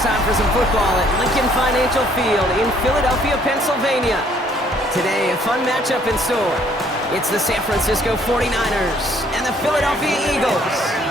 It's time for some football at Lincoln Financial Field in Philadelphia, Pennsylvania. Today, a fun matchup in store. It's the San Francisco 49ers and the Philadelphia Eagles.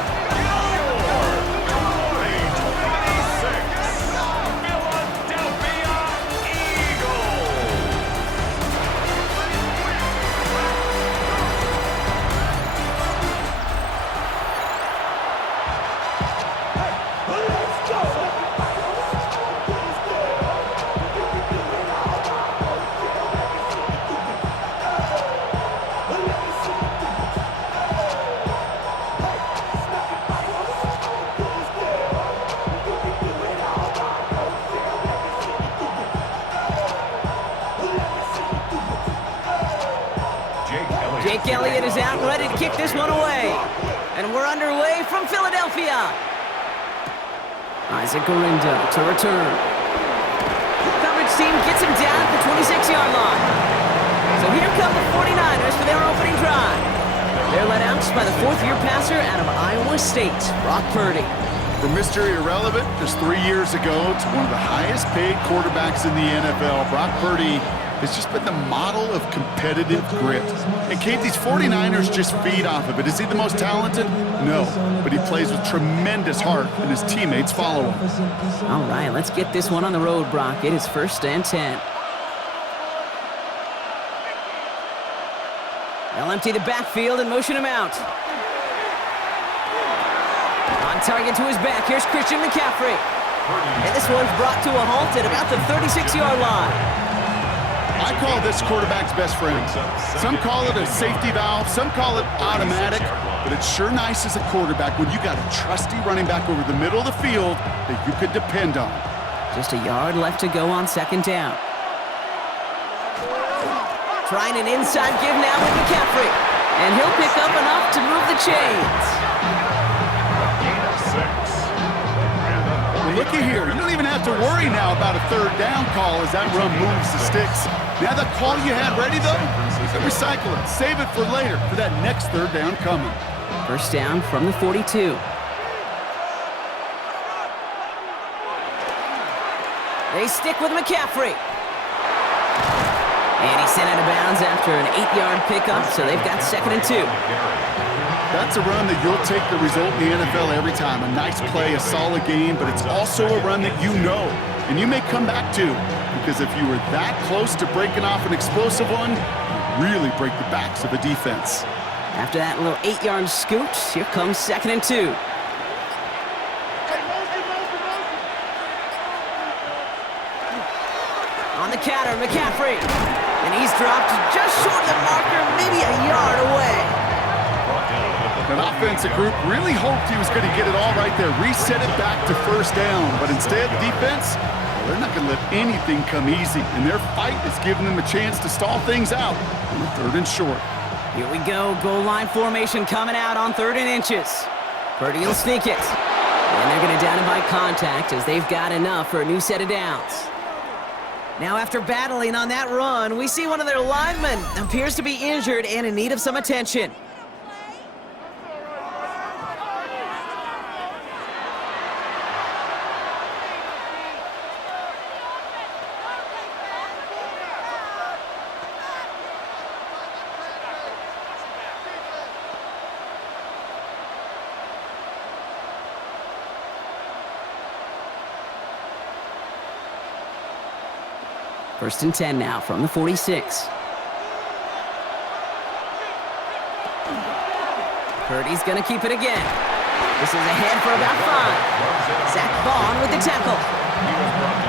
Jake Elliott is out and ready to kick this one away. And we're underway from Philadelphia. Isaac Gorindo to return. Coverage team gets him down at the 26-yard line. So here come the 49ers for their opening drive. They're led out by the fourth-year passer out of Iowa State, Brock Purdy. From Mr. Irrelevant just 3 years ago to one of the highest-paid quarterbacks in the NFL, Brock Purdy has just been the model of competitive grit. And Kate, these 49ers just feed off of it. Is he the most talented? No, but he plays with tremendous heart, and his teammates follow him. All right, let's get this one on the road, Brock. It is 1st and 10. They'll empty the backfield and motion him out. On target to his back, here's Christian McCaffrey. And this one's brought to a halt at about the 36-yard line. I call this quarterback's best friend. Some call it a safety valve, some call it automatic, but it's sure nice as a quarterback when you got a trusty running back over the middle of the field that you could depend on. Just a yard left to go on 2nd down. Trying an inside give now with McCaffrey, and he'll pick up enough to move the chains. Well, looky here, you don't even have to worry now about a 3rd down call as that run moves the sticks. Now that call you had ready, though, you can recycle it. Save it for later, for that next 3rd down coming. 1st down from the 42. They stick with McCaffrey. And he's sent out of bounds after an 8-yard pickup, so they've got 2nd and 2. That's a run that you'll take the result in the NFL every time. A nice play, a solid game, but it's also a run that you know, and you may come back to. Because if you were that close to breaking off an explosive one, you really break the backs of a defense. After that little 8-yard scoot, here comes 2nd and 2. On the counter, McCaffrey. And he's dropped just short of the marker, maybe a yard away. An offensive group really hoped he was going to get it all right there, reset it back to 1st down. But instead, defense, they're not going to let anything come easy, and their fight is giving them a chance to stall things out on the 3rd and short. Here we go, goal line formation coming out on 3rd and inches. Purdy will sneak it. And they're going to down him by contact as they've got enough for a new set of downs. Now after battling on that run, we see one of their linemen appears to be injured and in need of some attention. First and 10 now from the 46. Purdy's going to keep it again. This is ahead for about 5. Zach Vaughn with the tackle.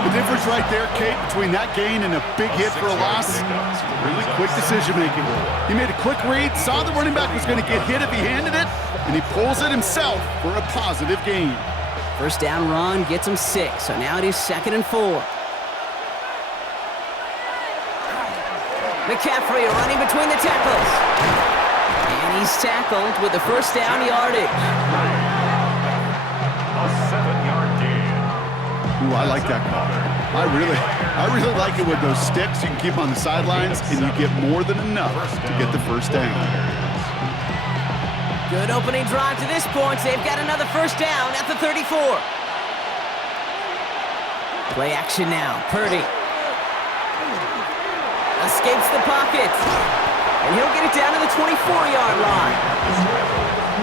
The difference right there, Kate, between that gain and a big hit for a loss, really quick decision-making. He made a quick read, saw the running back was going to get hit if he handed it, and he pulls it himself for a positive gain. 1st down run gets him 6, so now it is 2nd and 4. McCaffrey running between the tackles. And he's tackled with the 1st down yardage. A 7-yard gain. Ooh, I like that call. I really like it with those sticks. You can keep on the sidelines, and you get more than enough to get the 1st down. Good opening drive to this point. They've got another 1st down at the 34. Play action now. Purdy. Escapes the pocket. And he'll get it down to the 24-yard line.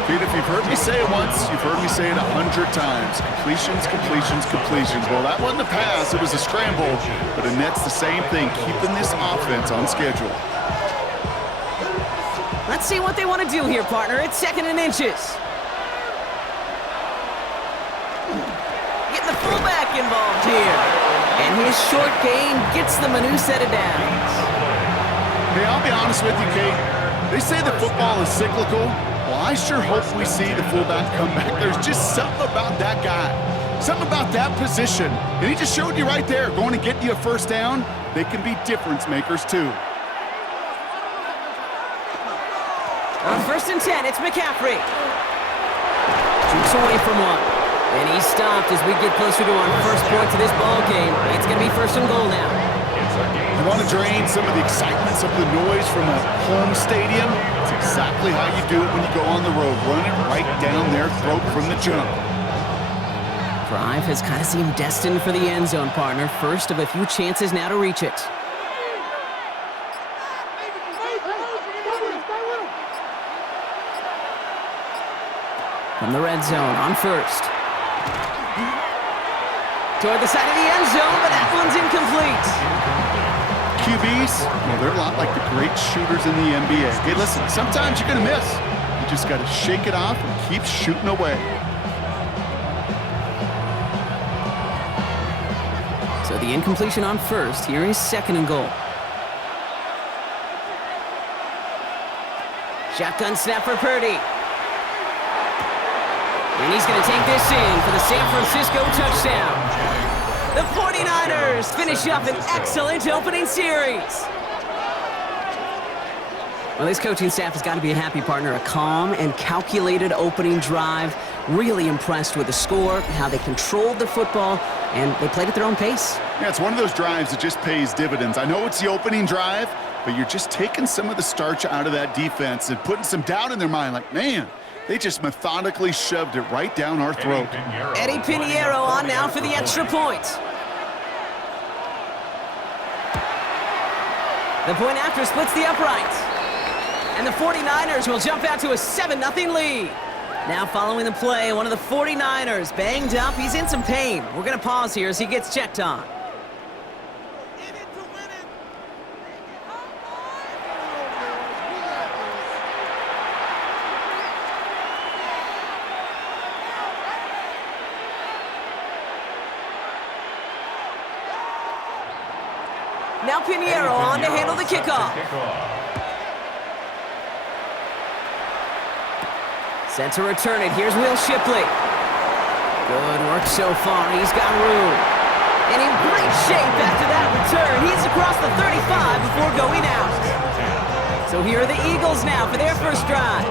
Pete, if you've heard me say it once, you've heard me say it 100 times. Completions, completions, completions. Well, that wasn't a pass. It was a scramble. But Annette's the same thing, keeping this offense on schedule. Let's see what they want to do here, partner. It's 2nd and inches. Getting the fullback involved here. And his short gain gets them a new set of downs. Hey, I'll be honest with you, Kate. They say that football is cyclical. Well, I sure hope we see the fullback come back. There's just something about that guy. Something about that position. And he just showed you right there, going to get you a first down. They can be difference makers, too. On 1st and 10, it's McCaffrey. Shoots away from one. And he's stopped as we get closer to our first points of this ball game. It's going to be 1st and goal now. You want to drain some of the excitement, some of the noise from a home stadium? It's exactly how you do it when you go on the road. Run it right down their throat from the jump. Drive has kind of seemed destined for the end zone, partner. First of a few chances now to reach it. From the red zone on 1st. Toward the side of the end zone, but that one's incomplete. QBs, well, they're a lot like the great shooters in the NBA. Hey, listen, sometimes you're going to miss. You just got to shake it off and keep shooting away. So the incompletion on 1st. Here is 2nd and goal. Shotgun snap for Purdy. And he's going to take this in for the San Francisco touchdown. The 49ers finish up an excellent opening series. Well, this coaching staff has got to be a happy partner. A calm and calculated opening drive. Really impressed with the score, how they controlled the football, and they played at their own pace. Yeah, it's one of those drives that just pays dividends. I know it's the opening drive, but you're just taking some of the starch out of that defense and putting some doubt in their mind. Like, man, they just methodically shoved it right down our throat. Eddie Pinheiro on now for the extra point. The point after splits the uprights. And the 49ers will jump out to a 7-0 lead. Now following the play, one of the 49ers banged up. He's in some pain. We're going to pause here as he gets checked on. Now Pinheiro on to handle the kickoff. Set to return it. Here's Will Shipley. Good work so far. He's got room. And in great shape after that return. He's across the 35 before going out. So here are the Eagles now for their first drive.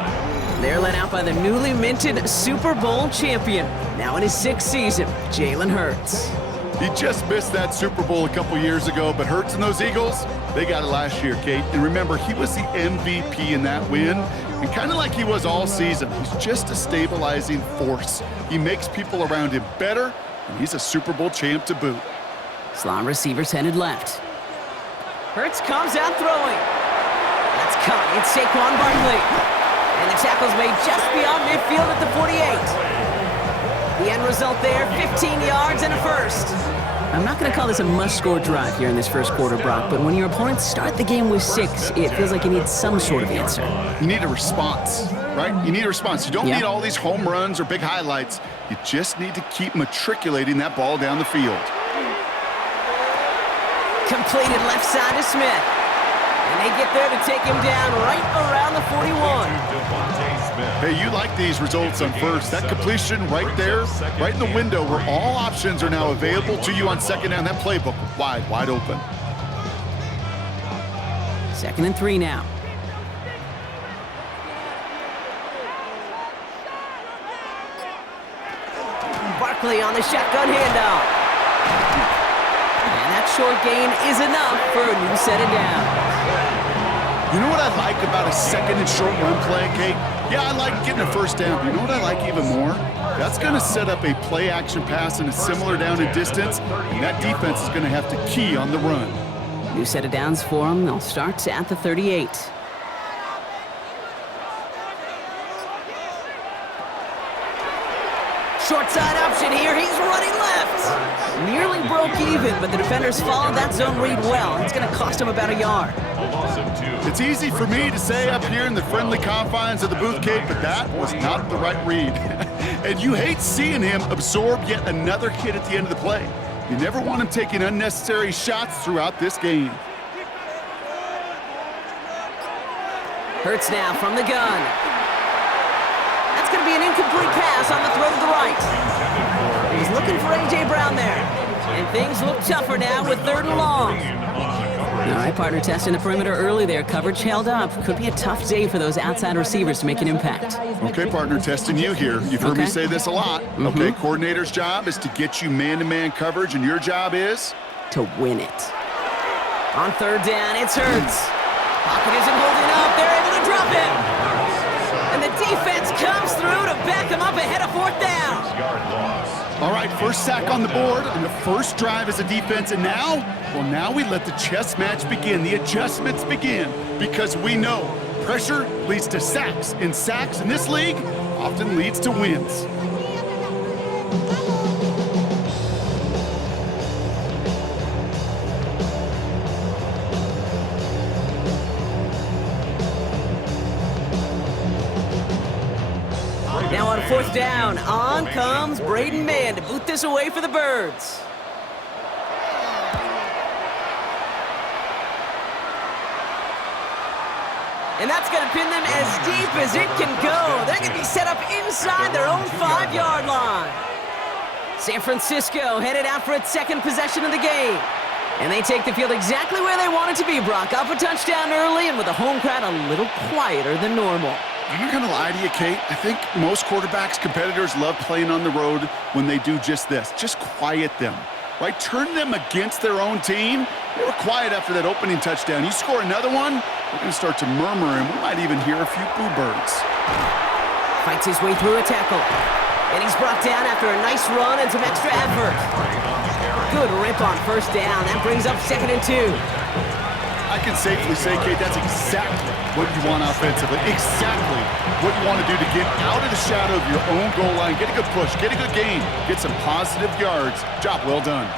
They're led out by the newly minted Super Bowl champion. Now in his 6th season, Jalen Hurts. He just missed that Super Bowl a couple years ago, but Hurts and those Eagles, they got it last year, Kate. And remember, he was the MVP in that win, and kind of like he was all season. He's just a stabilizing force. He makes people around him better, and he's a Super Bowl champ to boot. Slot receivers headed left. Hurts comes out throwing. That's caught. It's Saquon Barkley. And the tackle's made just beyond midfield at the 48. The end result there, 15 yards and a first. I'm not going to call this a must-score drive here in this first quarter, Brock, but when your opponents start the game with 6, it feels like you need some sort of answer. You need a response, right? You need a response. You don't need all these home runs or big highlights. You just need to keep matriculating that ball down the field. Completed left side to Smith. And they get there to take him down right around the 41. Hey, you like these results on first. That completion right there, right in the window where all options are now available to you on second down. That playbook wide open. 2nd and 3 now. Barkley on the shotgun handoff. And that short gain is enough for a new set of downs. You know what I like about a second and short run play, Kate? Yeah, I like getting a first down. But you know what I like even more? That's going to set up a play-action pass in a similar down and distance, and that defense is going to have to key on the run. New set of downs for them. They'll start at the 38. Short side option here. He's running left. Nearly broke even, but the defenders followed that zone read well. It's going to cost him about a yard. It's easy for me to say up here in the friendly confines of the booth, Kate, but that was not the right read. And you hate seeing him absorb yet another hit at the end of the play. You never want him taking unnecessary shots throughout this game. Hurts now from the gun. That's going to be an incomplete pass on the throw to the right. He's looking for A.J. Brown there. And things look tougher now with 3rd and long. All right, partner, testing the perimeter early there. Coverage held up. Could be a tough day for those outside receivers to make an impact. Okay, partner, testing you here. You've heard me say this a lot. Okay, coordinator's job is to get you man-to-man coverage, and your job is? To win it. On 3rd down, it's Hurts. Pocket isn't holding up. They're able to drop him. And the defense comes through to back him up ahead of 4th down. All right, first sack on the board on the first drive as a defense, and now we let the chess match begin, the adjustments begin, because we know pressure leads to sacks, and sacks in this league often leads to wins. Now on 4th down, on comes Braden Mann to boot this away for the Birds. And that's going to pin them as deep as it can go. They're going to be set up inside their own 5-yard line. San Francisco headed out for its 2nd possession of the game. And they take the field exactly where they want it to be, Brock. Up a touchdown early and with the home crowd a little quieter than normal. I'm not going to lie to you, Kate. I think most quarterbacks, competitors love playing on the road when they do just this. Just quiet them, right? Turn them against their own team. They were quiet after that opening touchdown. You score another one, we're going to start to murmur, and we might even hear a few boo birds. Fights his way through a tackle. And he's brought down after a nice run and some extra effort. Good rip on 1st down. That brings up 2nd and 2. I can safely say, Kate, that's exactly what you want offensively. Exactly what you want to do to get out of the shadow of your own goal line, get a good push, get a good gain, get some positive yards. Job well done.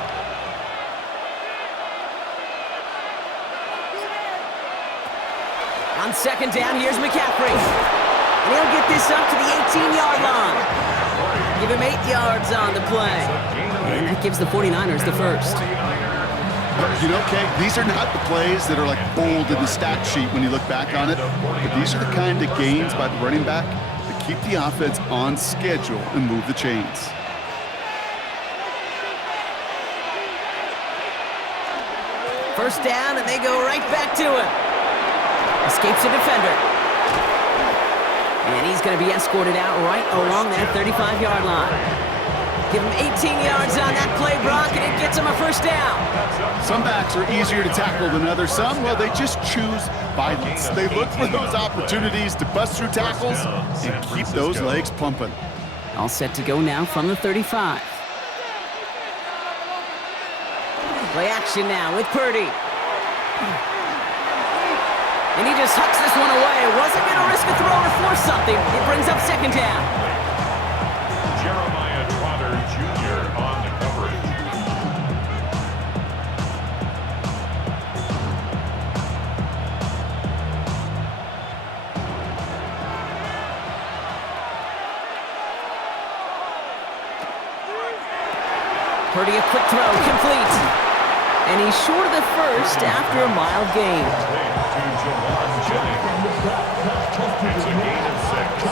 On 2nd down, here's McCaffrey. And he'll get this up to the 18-yard line. Give him 8 yards on the play. And that gives the 49ers the first. You know, Kate, these are not the plays that are like bold in the stat sheet when you look back on it, but these are the kind of gains by the running back that keep the offense on schedule and move the chains. First down, and they go right back to it. Escapes a defender. And he's going to be escorted out right along that 35-yard line. Give him 18 yards on that play, Brock, and it gets him a first down. Some backs are easier to tackle than others. Some, well, they just choose violence. They look for those opportunities to bust through tackles and keep those legs pumping. All set to go now from the 35. Play action now with Purdy. And he just hucks this one away. Wasn't going to risk a throw or force something. It brings up 2nd down. On the coverage. Purdy, a quick throw, complete. And he's short of the first after a mild gain. It's a gain of 6.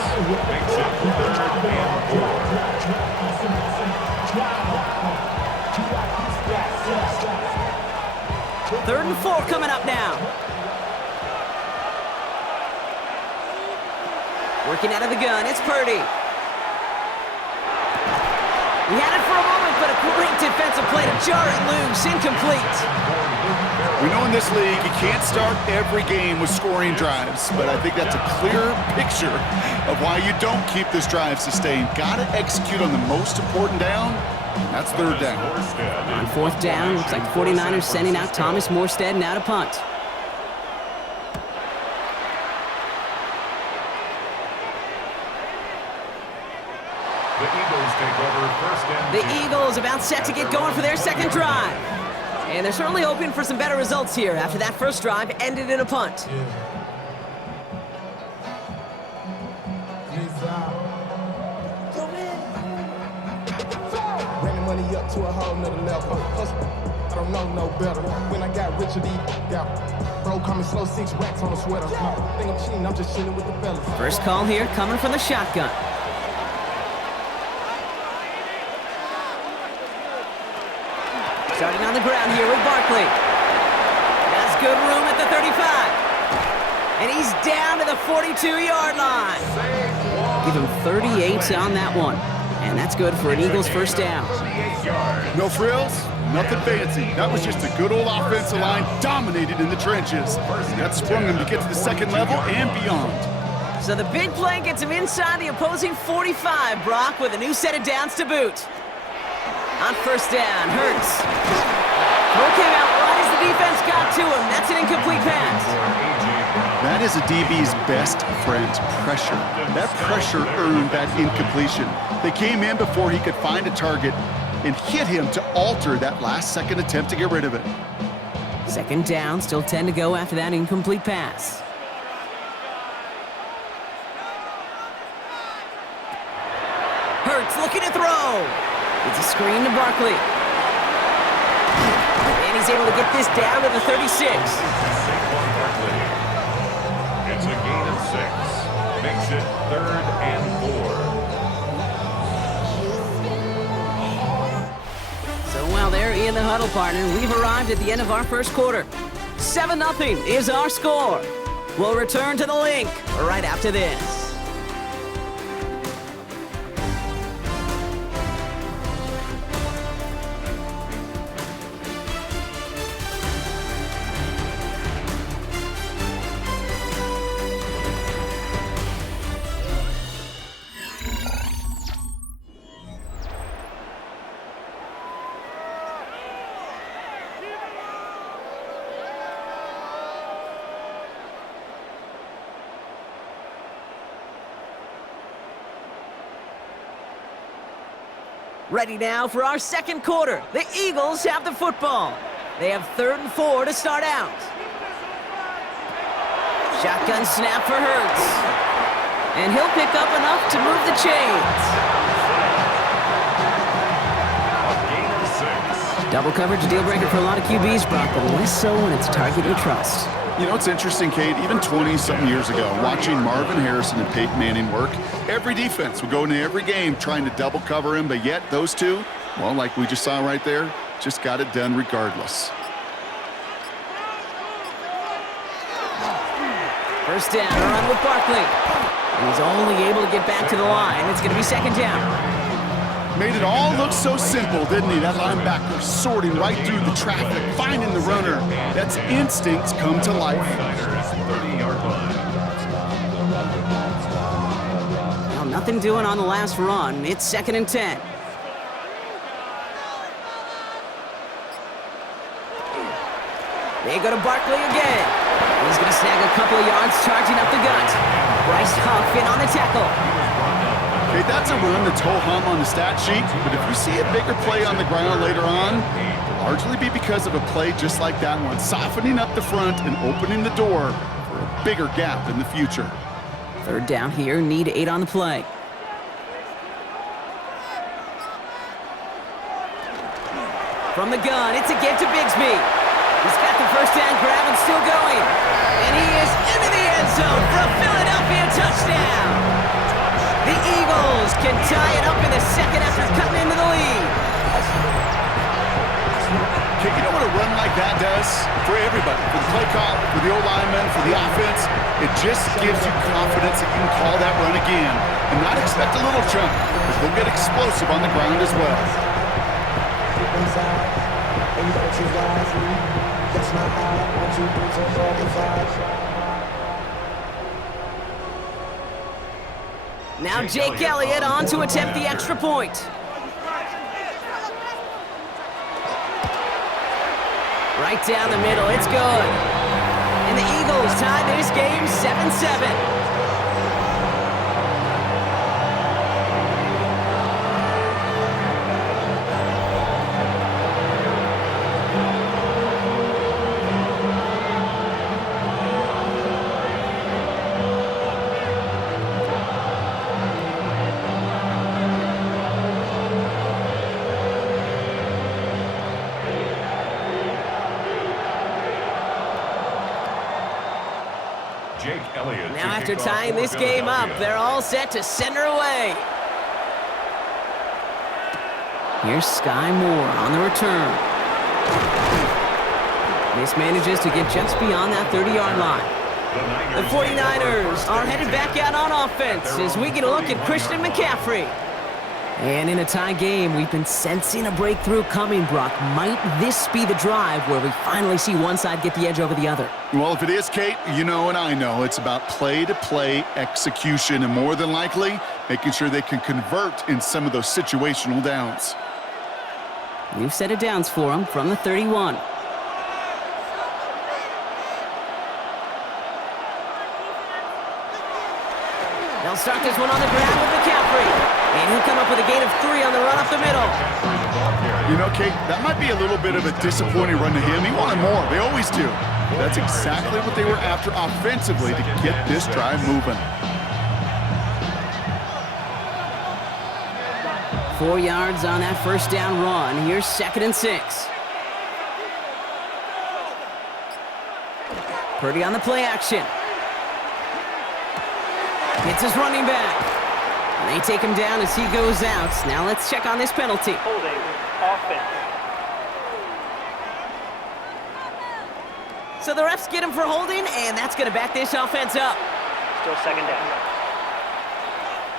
Makes it 3rd and 4. 3rd and 4 coming up now. Working out of the gun, it's Purdy. He had it for a moment, but a great defensive play to jar it loose, incomplete. We know in this league you can't start every game with scoring drives, but I think that's a clear picture of why you don't keep this drive sustained. Got to execute on the most important down. That's third down. On fourth down, looks like the 49ers sending out Thomas Morstead now to punt. The Eagles take over first and The Eagles about set to get going for their second drive. And they're certainly hoping for some better results here after that first drive ended in a punt. Running money up to a whole nother level. I don't know no better. When I got Richard E. got bro coming slow, 6 racks on a sweater. Think I'm cheating, I'm just chilling with the fellas. First call here coming from the shotgun. Starting on the ground here with Barkley. Has good room at the 35. And he's down to the 42-yard line. Give him 38 on that one. And that's good for an Eagles first down. No frills, nothing fancy. That was just a good old offensive line dominated in the trenches. And that sprung them to get to the second level and beyond. So the big play gets him inside the opposing 45, Brock, with a new set of downs to boot. On first down, Hurts. Throw came out right as the defense got to him. That's an incomplete pass. That is a DB's best friend, pressure. That pressure earned that incompletion. They came in before he could find a target and hit him to alter that last-second attempt to get rid of it. Second down, still 10 to go after that incomplete pass. Hurts looking to throw. It's a screen to Barkley. And he's able to get this down to the 36. It's a gain of 6. Makes it 3rd and 4. So while they're in the huddle, partner, we've arrived at the end of our first quarter. 7-0 is our score. We'll return to the link right after this. Ready now for our second quarter. The Eagles have the football. They have 3rd and 4 to start out. Shotgun snap for Hurts. And he'll pick up enough to move the chains. Double coverage, a deal breaker for a lot of QBs, Brock, but less so when it's a target you trust. You know, it's interesting, Kate, even 20-something years ago, watching Marvin Harrison and Peyton Manning work, every defense would go into every game trying to double cover him, but yet those two, well, like we just saw right there, just got it done regardless. First down, a run with Barkley. He's only able to get back to the line. It's going to be second down. Made it all look so simple, didn't he? That linebacker sorting right through the traffic, finding the runner. That's instincts come to life. Well, nothing doing on the last run. It's 2nd and 10. They go to Barkley again. He's going to snag a couple of yards, charging up the gut. Bryce Huff in on the tackle. Okay, that's a run that's ho-hum on the stat sheet, but if we see a bigger play on the ground later on, it'll largely be because of a play just like that one, softening up the front and opening the door for a bigger gap in the future. 3rd down here, need 8 on the play. From the gun, it's a get to Bigsby. He's got the first down grab and still going. And he is into the end zone for a Philadelphia touchdown. The Eagles can tie it up in the second after cutting into the lead. Okay, you know what a run like that does for everybody? For the play call, for the old lineman, for the offense, it just gives you confidence that you can call that run again and not expect a little chunk, because they'll get explosive on the ground as well. Now Jake Elliott on to attempt the extra point. Right down the middle, it's good. And the Eagles tie this game 7-7. Now after tying this game up, they're all set to send her away. Here's Sky Moore on the return. This manages to get just beyond that 30-yard line. The 49ers are headed back out on offense as we get a look at Christian McCaffrey. And in a tie game, we've been sensing a breakthrough coming, Brock. Might this be the drive where we finally see one side get the edge over the other? Well, if it is, Kate, you know and I know it's about play-to-play execution and more than likely making sure they can convert in some of those situational downs. New set of downs for them from the 31. They'll start this one on the ground with McCaffrey. And he'll come up with a gain of 3 on the run up the middle. You know, Kate, that might be a little bit of a disappointing run to him. He wanted more. They always do. That's exactly what they were after offensively to get this drive moving. 4 yards on that first down run. Here's 2nd and 6. Purdy on the play action. It's his running back. And they take him down as he goes out. Now let's check on this penalty. Holding offense. So the refs get him for holding, and that's going to back this offense up. Still 2nd down.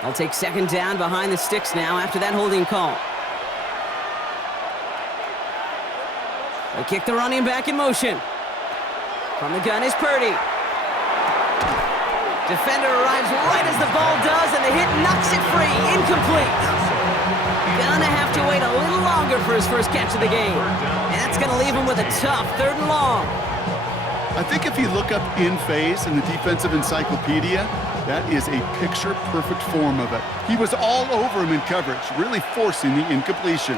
I'll take 2nd down behind the sticks now after that holding call. They kick the running back in motion. From the gun is Purdy. Defender arrives right as the ball does, and the hit knocks it free. Incomplete. Gonna have to wait a little longer for his first catch of the game. And that's gonna leave him with a tough 3rd and long. I think if you look up in phase in the defensive encyclopedia, that is a picture-perfect form of it. He was all over him in coverage, really forcing the incompletion.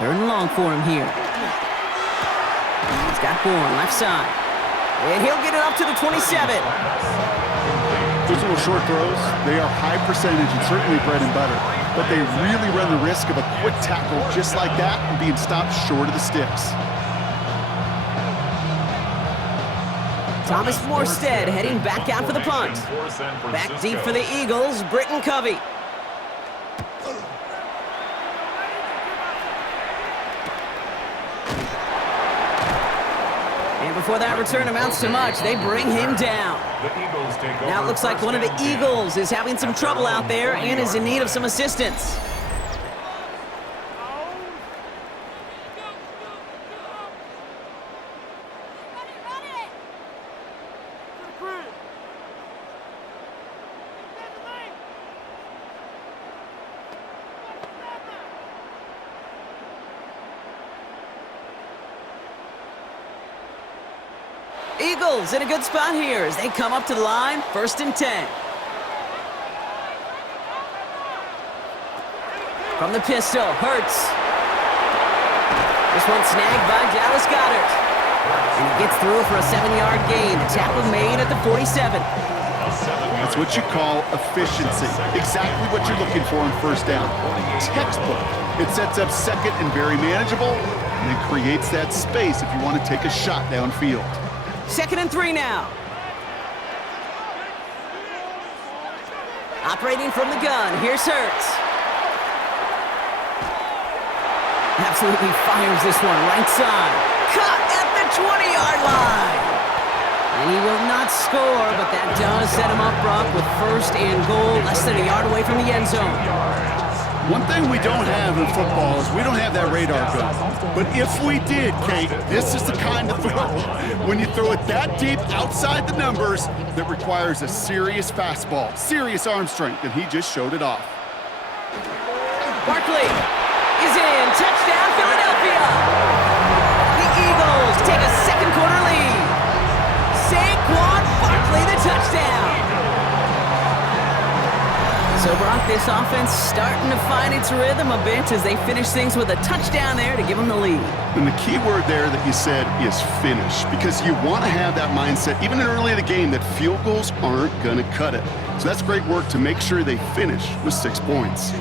3rd and long for him here. He's got Bourne left side. And he'll get it up to the 27. Those little short throws, they are high percentage and certainly bread and butter. But they really run the risk of a quick tackle just like that and being stopped short of the sticks. Thomas Morstead heading back out for the punt. Back deep for the Eagles, Britton Covey. And before that return amounts to much, they bring him down. Now it looks like one of the Eagles is having some trouble out there and is in need of some assistance. Eagles in a good spot here as they come up to the line, 1st and 10. From the pistol, Hurts. This one snagged by Dallas Goedert. And he gets through for a 7-yard gain. The tackle made at the 47. That's what you call efficiency. Exactly what you're looking for on 1st down. Textbook. It sets up 2nd and very manageable, and it creates that space if you want to take a shot downfield. 2nd and 3 now. Operating from the gun, here's Hurts. Absolutely fires this one right side. Caught at the 20-yard line. And he will not score, but that does set him up, Brock, with 1st and goal, less than a yard away from the end zone. One thing we don't have in football is we don't have that radar gun. But if we did, Kate, this is the kind of throw, when you throw it that deep outside the numbers, that requires a serious fastball, serious arm strength, and he just showed it off. Barkley is in. Touchdown, Philadelphia. The Eagles take a second quarter lead. Saquon Barkley, the touchdown. So, Brock, this offense starting to find its rhythm a bit as they finish things with a touchdown there to give them the lead. And the key word there that you said is finish, because you want to have that mindset, even early in the game, that field goals aren't going to cut it. So that's great work to make sure they finish with 6 points.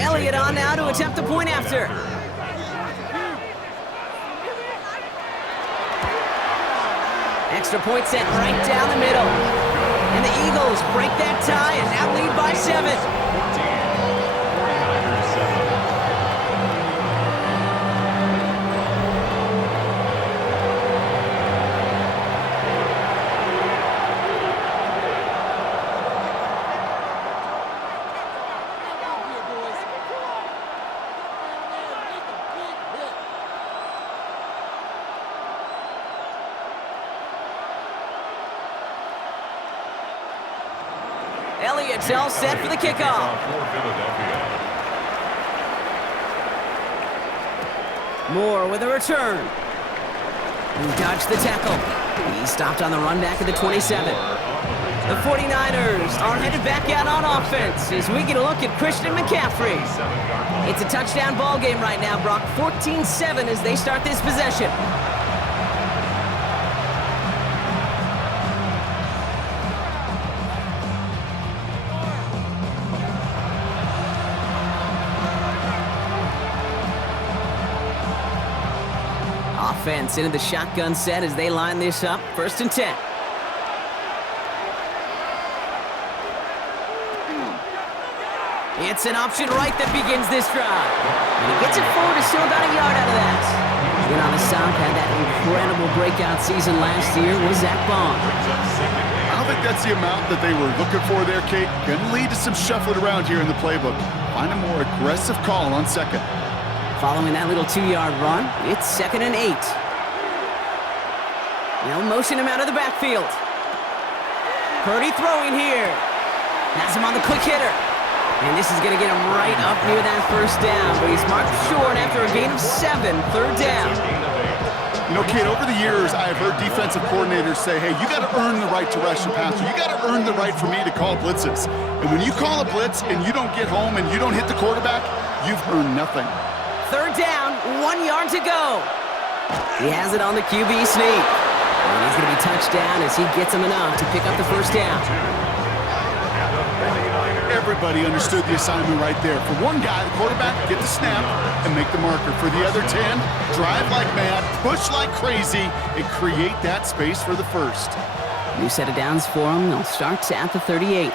Elliott on now to attempt the point after. Extra point sent right down the middle. And the Eagles break that tie and now lead by 7. Elliott's all set for the kickoff. Moore with a return. He dodged the tackle. He stopped on the run back at the 27. The 49ers are headed back out on offense as we get a look at Christian McCaffrey. It's a touchdown ball game right now, Brock. 14-7 as they start this possession. Offense into the shotgun set as they line this up. 1st and 10. It's an option right that begins this drive. And he gets it forward to still about a yard out of that. In on the South had that incredible breakout season last year was Zach Bond. I don't think that's the amount that they were looking for there, Kate. Going to lead to some shuffling around here in the playbook. Find a more aggressive call on 2nd. Following that little 2-yard run, it's 2nd and 8. They'll motion him out of the backfield. Purdy throwing here. Has him on the quick hitter. And this is going to get him right up near that 1st down. But he's marked short after a gain of 7, 3rd down. You know, Kate, over the years, I've heard defensive coordinators say, hey, you got to earn the right to rush the passer. You got to earn the right for me to call blitzes. And when you call a blitz and you don't get home and you don't hit the quarterback, you've earned nothing. 3rd down, 1 yard to go. He has it on the QB sneak. And he's going to be touched down as he gets him enough to pick up the 1st down. Everybody understood the assignment right there. For one guy, the quarterback, get the snap and make the marker. For the other 10, drive like mad, push like crazy, and create that space for the 1st. New set of downs for him. They'll start at the 38.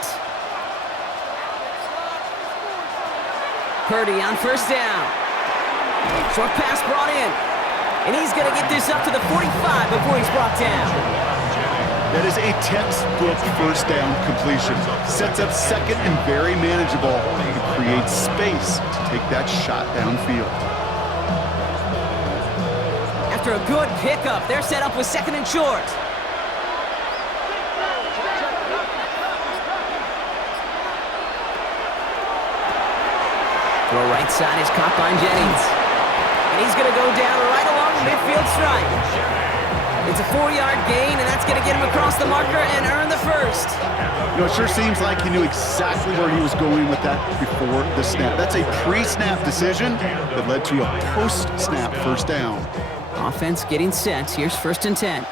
Purdy on 1st down. Short pass brought in. And he's going to get this up to the 45 before he's brought down. That is a textbook 1st down completion. Sets up 2nd and very manageable and creates space to take that shot downfield. After a good pickup, they're set up with 2nd and short. Throw right side is caught by Jennings. And he's going to go down right along the midfield stripe. It's a 4-yard gain, and that's going to get him across the marker and earn the 1st. You know, it sure seems like he knew exactly where he was going with that before the snap. That's a pre-snap decision that led to a post-snap 1st down. Offense getting set. Here's 1st and 10.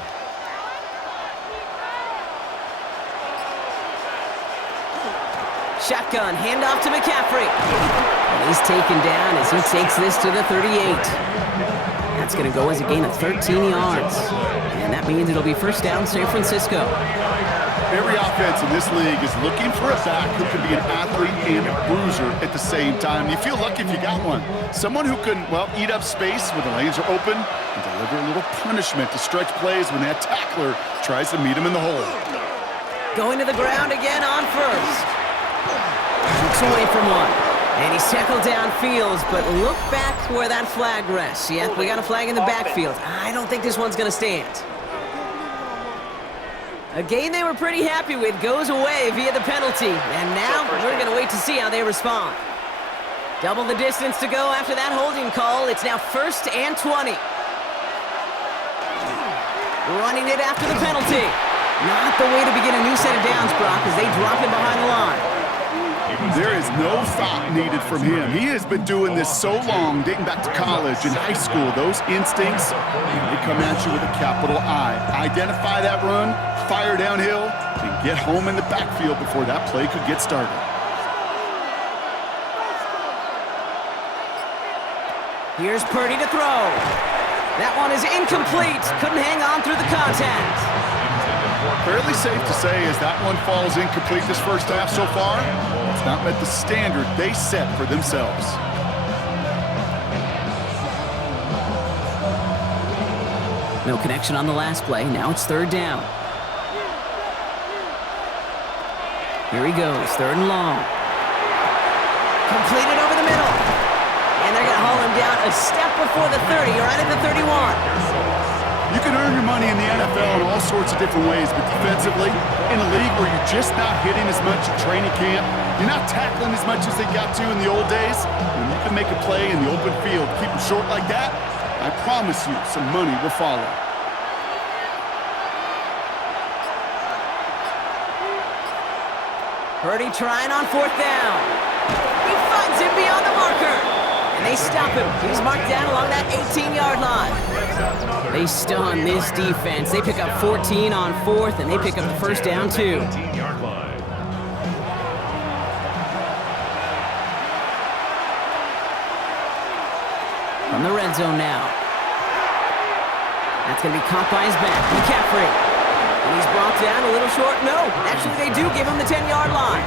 Shotgun, handoff to McCaffrey. And he's taken down as he takes this to the 38. That's going to go as a gain of 13 yards. And that means it'll be 1st down San Francisco. Every offense in this league is looking for a back who can be an athlete and a bruiser at the same time. You feel lucky if you got one. Someone who can, well, eat up space when the lanes are open and deliver a little punishment to stretch plays when that tackler tries to meet him in the hole. Going to the ground again on 1st. walks away from one. And he's tackled downfield, but look back where that flag rests. Yep, we got a flag in the backfield. I don't think this one's going to stand. A game they were pretty happy with goes away via the penalty. And now we're going to wait to see how they respond. Double the distance to go after that holding call. It's now 1st and 20. Running it after the penalty. Not the way to begin a new set of downs, Brock, as they drop him behind the line. There is no thought needed from him. He has been doing this so long, dating back to college and high school. Those instincts, they come at you with a capital I. Identify that run, fire downhill, and get home in the backfield before that play could get started. Here's Purdy to throw. That one is incomplete. Couldn't hang on through the contact. Fairly safe to say as that one falls incomplete this first half so far, it's not met the standard they set for themselves. No connection on the last play. Now it's 3rd down. Here he goes, 3rd and long. Completed over the middle. And they're going to haul him down a step before the 30, right at the 31. You can earn your money in the NFL in all sorts of different ways, but defensively, in a league where you're just not hitting as much at training camp, you're not tackling as much as they got to in the old days, when you can make a play in the open field, keep them short like that, I promise you some money will follow. Purdy trying on 4th down. He finds him beyond the marker. And they stop him. He's marked down along that 18-yard line. They stun this defense. They pick up 14 on 4th, and they pick up the 1st down, too. From the red zone now. That's going to be caught by his back. McCaffrey. And he's brought down a little short. No, actually they do give him the 10-yard line.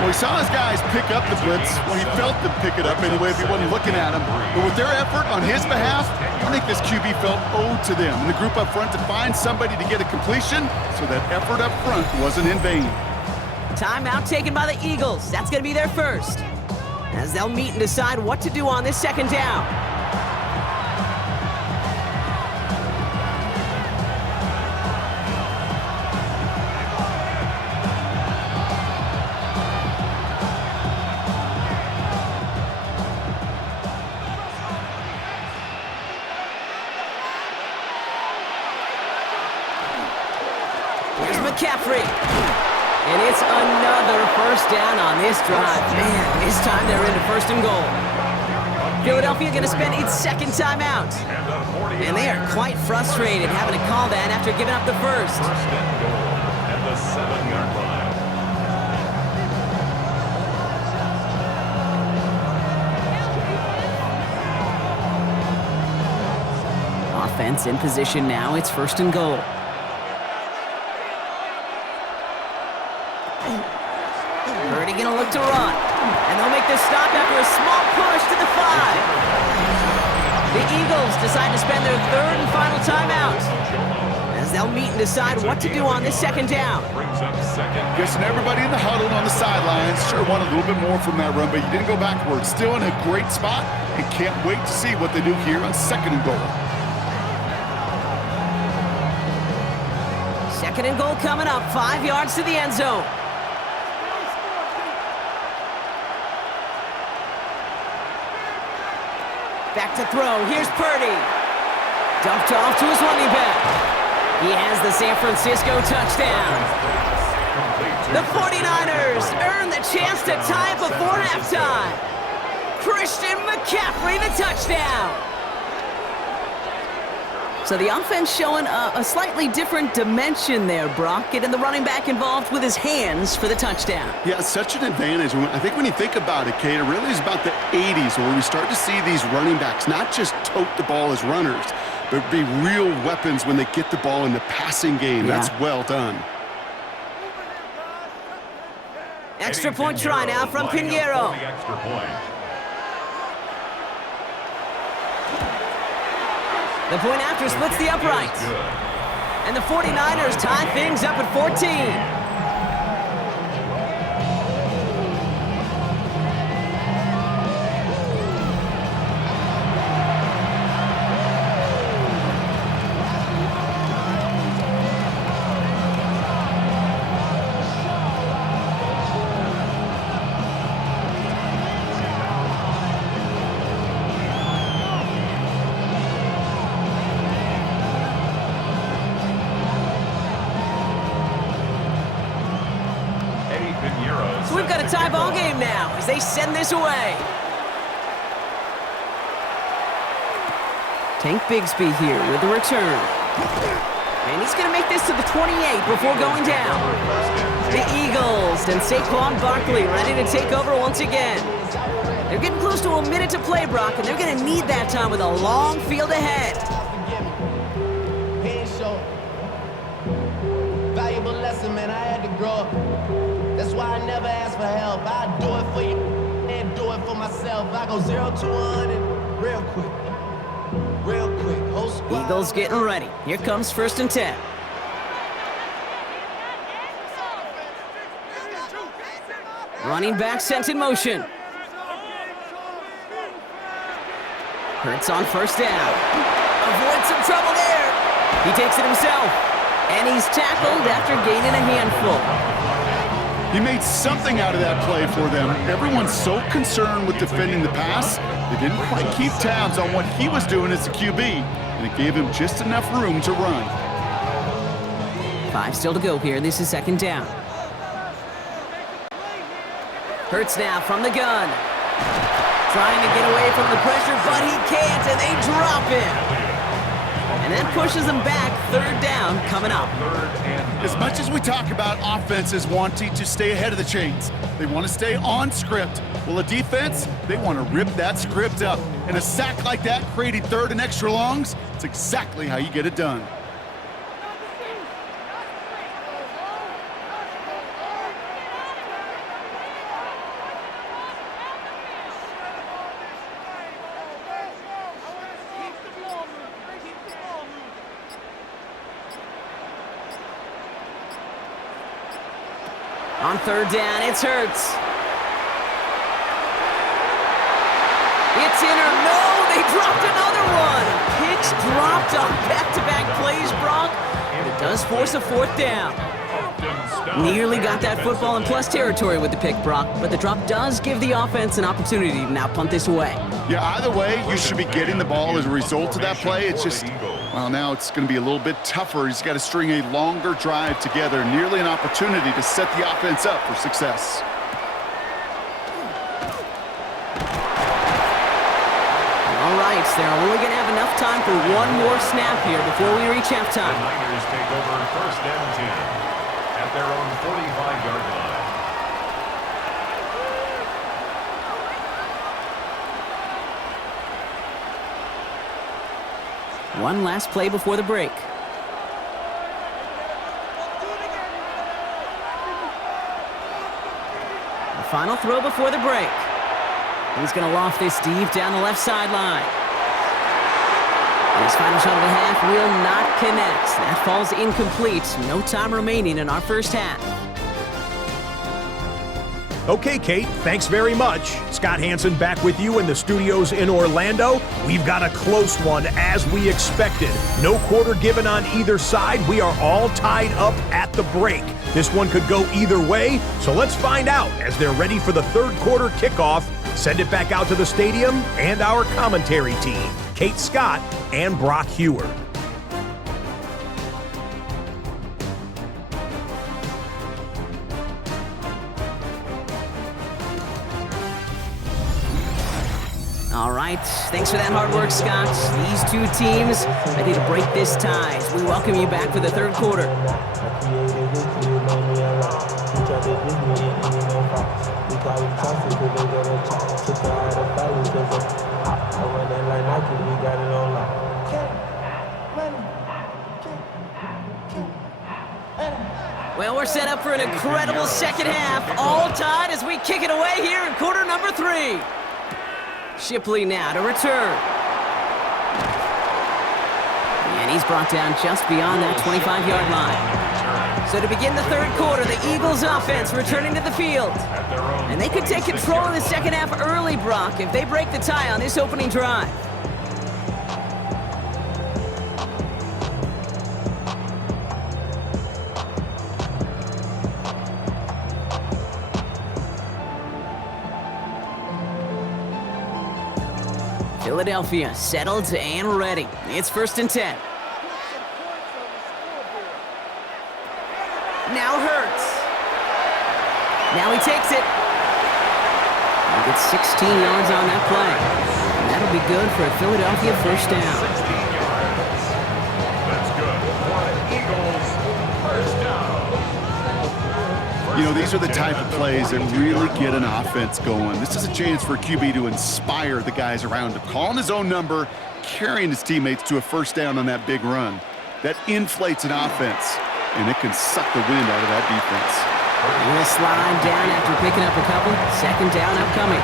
Well, he saw his guys pick up the blitz. Well, he felt them pick it up anyway if he wasn't looking at him. But with their effort on his behalf, I think this QB felt owed to them. And the group up front to find somebody to get a completion, so that effort up front wasn't in vain. Timeout taken by the Eagles. That's going to be their first, as they'll meet and decide what to do on this 2nd down. McCaffrey. And it's another 1st down on this drive. Man, this time they're into 1st and goal. Philadelphia going to spend its 2nd timeout. And they are quite frustrated having to call that after giving up the 1st. 1st and goal at the 7-yard line. Offense in position now. It's 1st and goal. Purdy gonna look to run, and they'll make this stop after a small push to the 5. The Eagles decide to spend their 3rd and final timeout, as they'll meet and decide what to do on this 2nd down. Guessing everybody in the huddle on the sidelines sure want a little bit more from that run, but you didn't go backwards. Still in a great spot, and can't wait to see what they do here on 2nd and goal. 2nd and goal coming up, 5 yards to the end zone. Back to throw. Here's Purdy. Dumped off to his running back. He has the San Francisco touchdown. The 49ers earn the chance to tie it before halftime. Christian McCaffrey, the touchdown. So the offense showing a slightly different dimension there, Brock, getting the running back involved with his hands for the touchdown. Yeah, it's such an advantage. I think when you think about it, Kate, it really is about the 80s where we start to see these running backs not just tote the ball as runners, but be real weapons when they get the ball in the passing game. Yeah. That's well done. Extra point try now from Pinheiro. The point after splits the uprights. And the 49ers tie things up at 14. So we've got a tie ball game now as they send this away. Tank Bigsby here with the return. And he's going to make this to the 28 before going down. The Eagles and Saquon Barkley ready to take over once again. They're getting close to a minute to play, Brock, and they're going to need that time with a long field ahead. Valuable lesson, man. I had to grow up. That's why I never ask for help. I do it for you and do it for myself. I go 0 to 100 real quick. Real quick. Whole squad. Eagles getting ready. Here comes 1st and 10. Running back sent in motion. Hurts on 1st down. Avoids some trouble there. He takes it himself. And he's tackled after gaining a handful. He made something out of that play for them. Everyone's so concerned with defending the pass, they didn't quite keep tabs on what he was doing as a QB, and it gave him just enough room to run. 5 still to go here. This is 2nd down. Hurts now from the gun. Trying to get away from the pressure, but he can't, and they drop him. And that pushes them back. 3rd down coming up. As much as we talk about offenses wanting to stay ahead of the chains, they want to stay on script. Well, a defense, they want to rip that script up. And a sack like that, creating 3rd and extra longs, it's exactly how you get it done. On 3rd down, it's Hurts. It's in or no, they dropped another one. Picks dropped on back-to-back plays, Brock. And it does force a 4th down. Nearly got that football in plus territory with the pick, Brock, but the drop does give the offense an opportunity to now punt this away. Yeah, either way, you should be getting the ball as a result of that play. It's just, well, now it's going to be a little bit tougher. He's got to string a longer drive together, nearly an opportunity to set the offense up for success. All right, they're only going to have enough time for one more snap here before we reach halftime. The Niners take over 1st and 10 at their own 45-yard line. One last play before the break. The final throw before the break. He's going to loft this deep down the left sideline. And his final shot of the half will not connect. That falls incomplete. No time remaining in our 1st half. Okay, Kate, thanks very much. Scott Hansen back with you in the studios in Orlando. We've got a close one as we expected. No quarter given on either side. We are all tied up at the break. This one could go either way, so let's find out as they're ready for the 3rd quarter kickoff. Send it back out to the stadium and our commentary team, Kate Scott and Brock Hewer. All right, thanks for that hard work, Scott. These two teams ready to break this tie as we welcome you back for the 3rd quarter. Well, we're set up for an incredible 2nd half, all tied as we kick it away here in quarter number 3. Shipley now to return. And he's brought down just beyond that 25-yard line. So to begin the 3rd quarter, the Eagles offense returning to the field. And they could take control of the 2nd half early, Brock, if they break the tie on this opening drive. Philadelphia settled and ready. It's 1st and 10. Now Hurts. Now he takes it. He gets 16 yards on that play. And that'll be good for a Philadelphia first down. 16 yards. That's good. For the Eagles, first down. You know, these are the type of plays that really get an offense going. This is a chance for a QB to inspire the guys around him. Calling his own number, carrying his teammates to a first down on that big run. That inflates an offense, and it can suck the wind out of that defense. And a slide down after picking up a couple. Second down upcoming.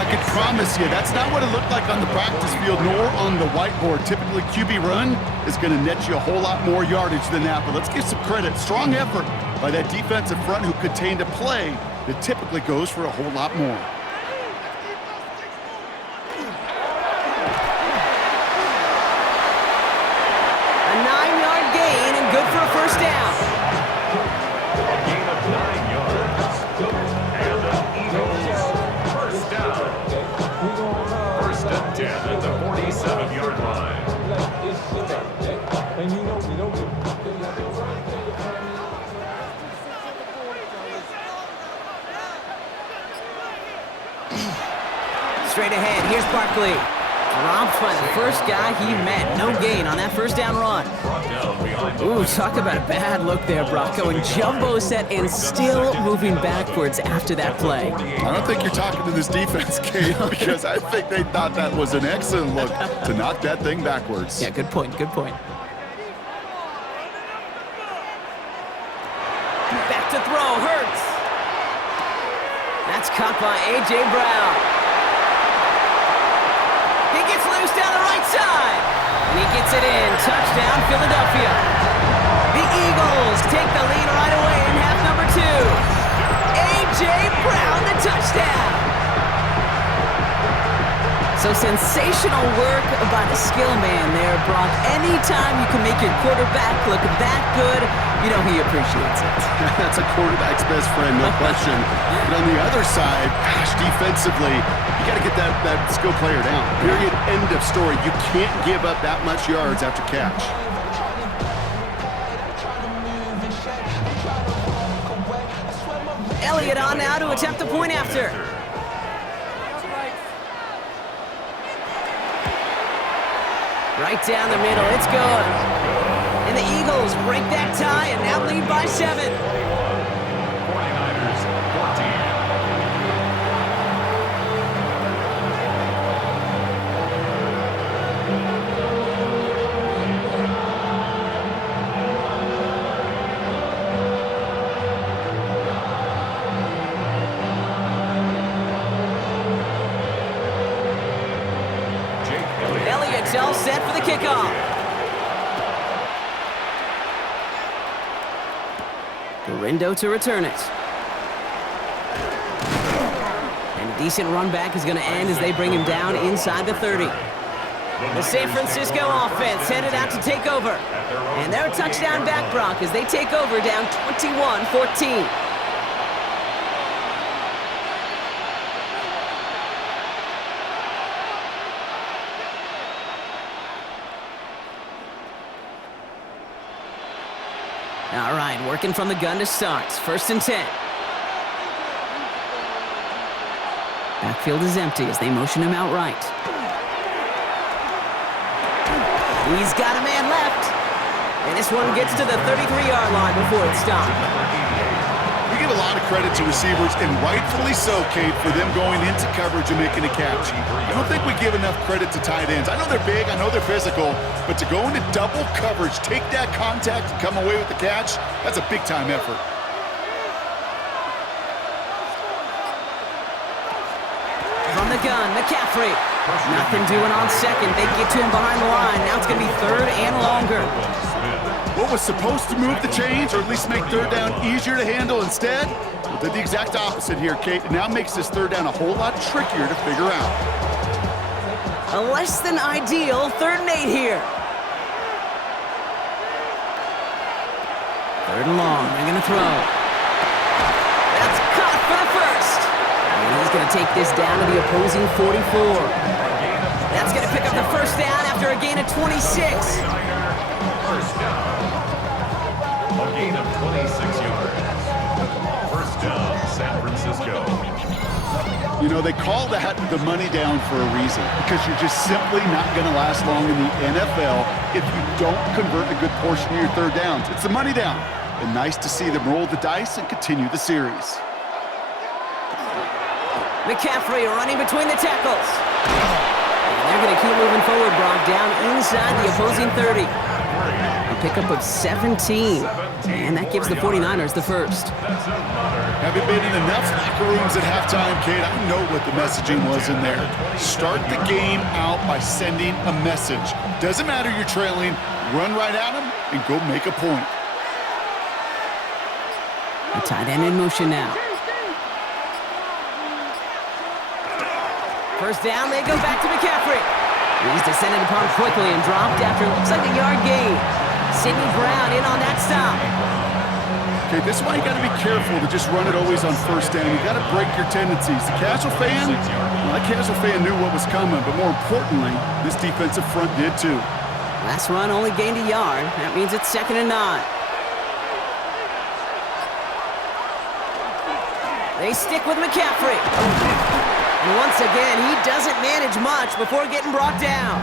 I can promise you, that's not what it looked like on the practice field nor on the whiteboard. Typically, QB run is going to net you a whole lot more yardage than that. But let's give some credit. Strong effort by that defensive front who contained a play that typically goes for a whole lot more. A 9-yard gain and good for a first down. A gain of 9 yards. And the Eagles, first down. First and 10 at the 47-yard line. Straight ahead, here's Barkley. Dropped by the first guy he met. No gain on that first down run. Brought down behind the Ooh, talk about a bad look there, Brock. Going jumbo set and still moving backwards after that play. I don't think you're talking to this defense, Kate, because I think they thought that was an excellent look to knock that thing backwards. Yeah, good point, good point. Back to throw, Hurts. That's caught by A.J. Brown. He gets loose down the right side. And he gets it in. Touchdown, Philadelphia. The Eagles take the lead right away in half number 2. A.J. Brown, the touchdown. So sensational work by the skill man there, Brock. Anytime you can make your quarterback look that good, you know he appreciates it. That's a quarterback's best friend, no question. But on the other side, gosh, defensively, you got to get that skill player down. Period. End of story. You can't give up that much yards after catch. Elliott on now to attempt the point after. Right down the middle, it's good. And the Eagles break that tie and now lead by 7. 49ers, 14. Elliott's all set for the kickoff. Dorindo to return it. And a decent run back is going to end as they bring him down inside the 30. The San Francisco offense headed out to take over. And they're a touchdown back, Brock, as they take over down 21-14. All right, working from the gun to start. First and 10. Backfield is empty as they motion him out right. He's got a man left. And this one gets to the 33-yard line before it's stopped. We give a lot of credit to receivers, and rightfully so, Kate, for them going into coverage and making a catch. I don't think we give enough credit to tight ends. I know they're big, I know they're physical, but to go into double coverage, take that contact, and come away with the catch, that's a big-time effort. From the gun, McCaffrey. Nothing doing on second. They get to him behind the line. Now it's going to be third and longer. What was supposed to move the chains, or at least make third down easier to handle instead, did the exact opposite here, Kate. It now makes this third down a whole lot trickier to figure out. A less than ideal 3rd and 8 here. 3rd and long. They're going to throw. That's caught for the first. And he's going to take this down to the opposing 44. That's going to pick up the first down after a gain of 26. First down. A gain of 26 yards. First down, San Francisco. You know, they call that the money down for a reason, because you're just simply not going to last long in the NFL if you don't convert a good portion of your third downs. It's the money down. And nice to see them roll the dice and continue the series. McCaffrey running between the tackles. And they're going to keep moving forward, Brock, down inside the opposing 30. A pickup of 17. And that gives the 49ers the first. Having been in enough locker rooms at halftime, Kate, I know what the messaging was in there. Start the game out by sending a message. Doesn't matter you're trailing, run right at them and go make a point. The tight end in motion now. First down, they go back to McCaffrey. He's descended upon quickly and dropped after looks like a yard gain. Sidney Brown in on that stop. Okay, this is why you got to be careful to just run it always on first down. You got to break your tendencies. The casual fan, well, that casual fan knew what was coming, but more importantly, this defensive front did too. Last run only gained a yard. That means it's 2nd and 9. They stick with McCaffrey. And once again, he doesn't manage much before getting brought down.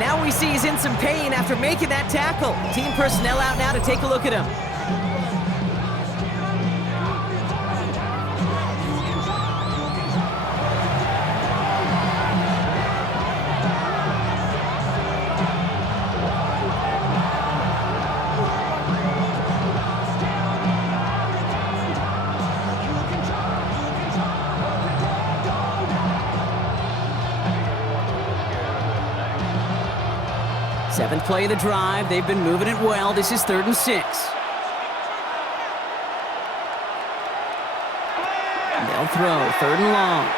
Now we see he's in some pain after making that tackle. Team personnel out now to take a look at him. Seventh play of the drive. They've been moving it well. This is 3rd and 6. They'll throw. 3rd and long.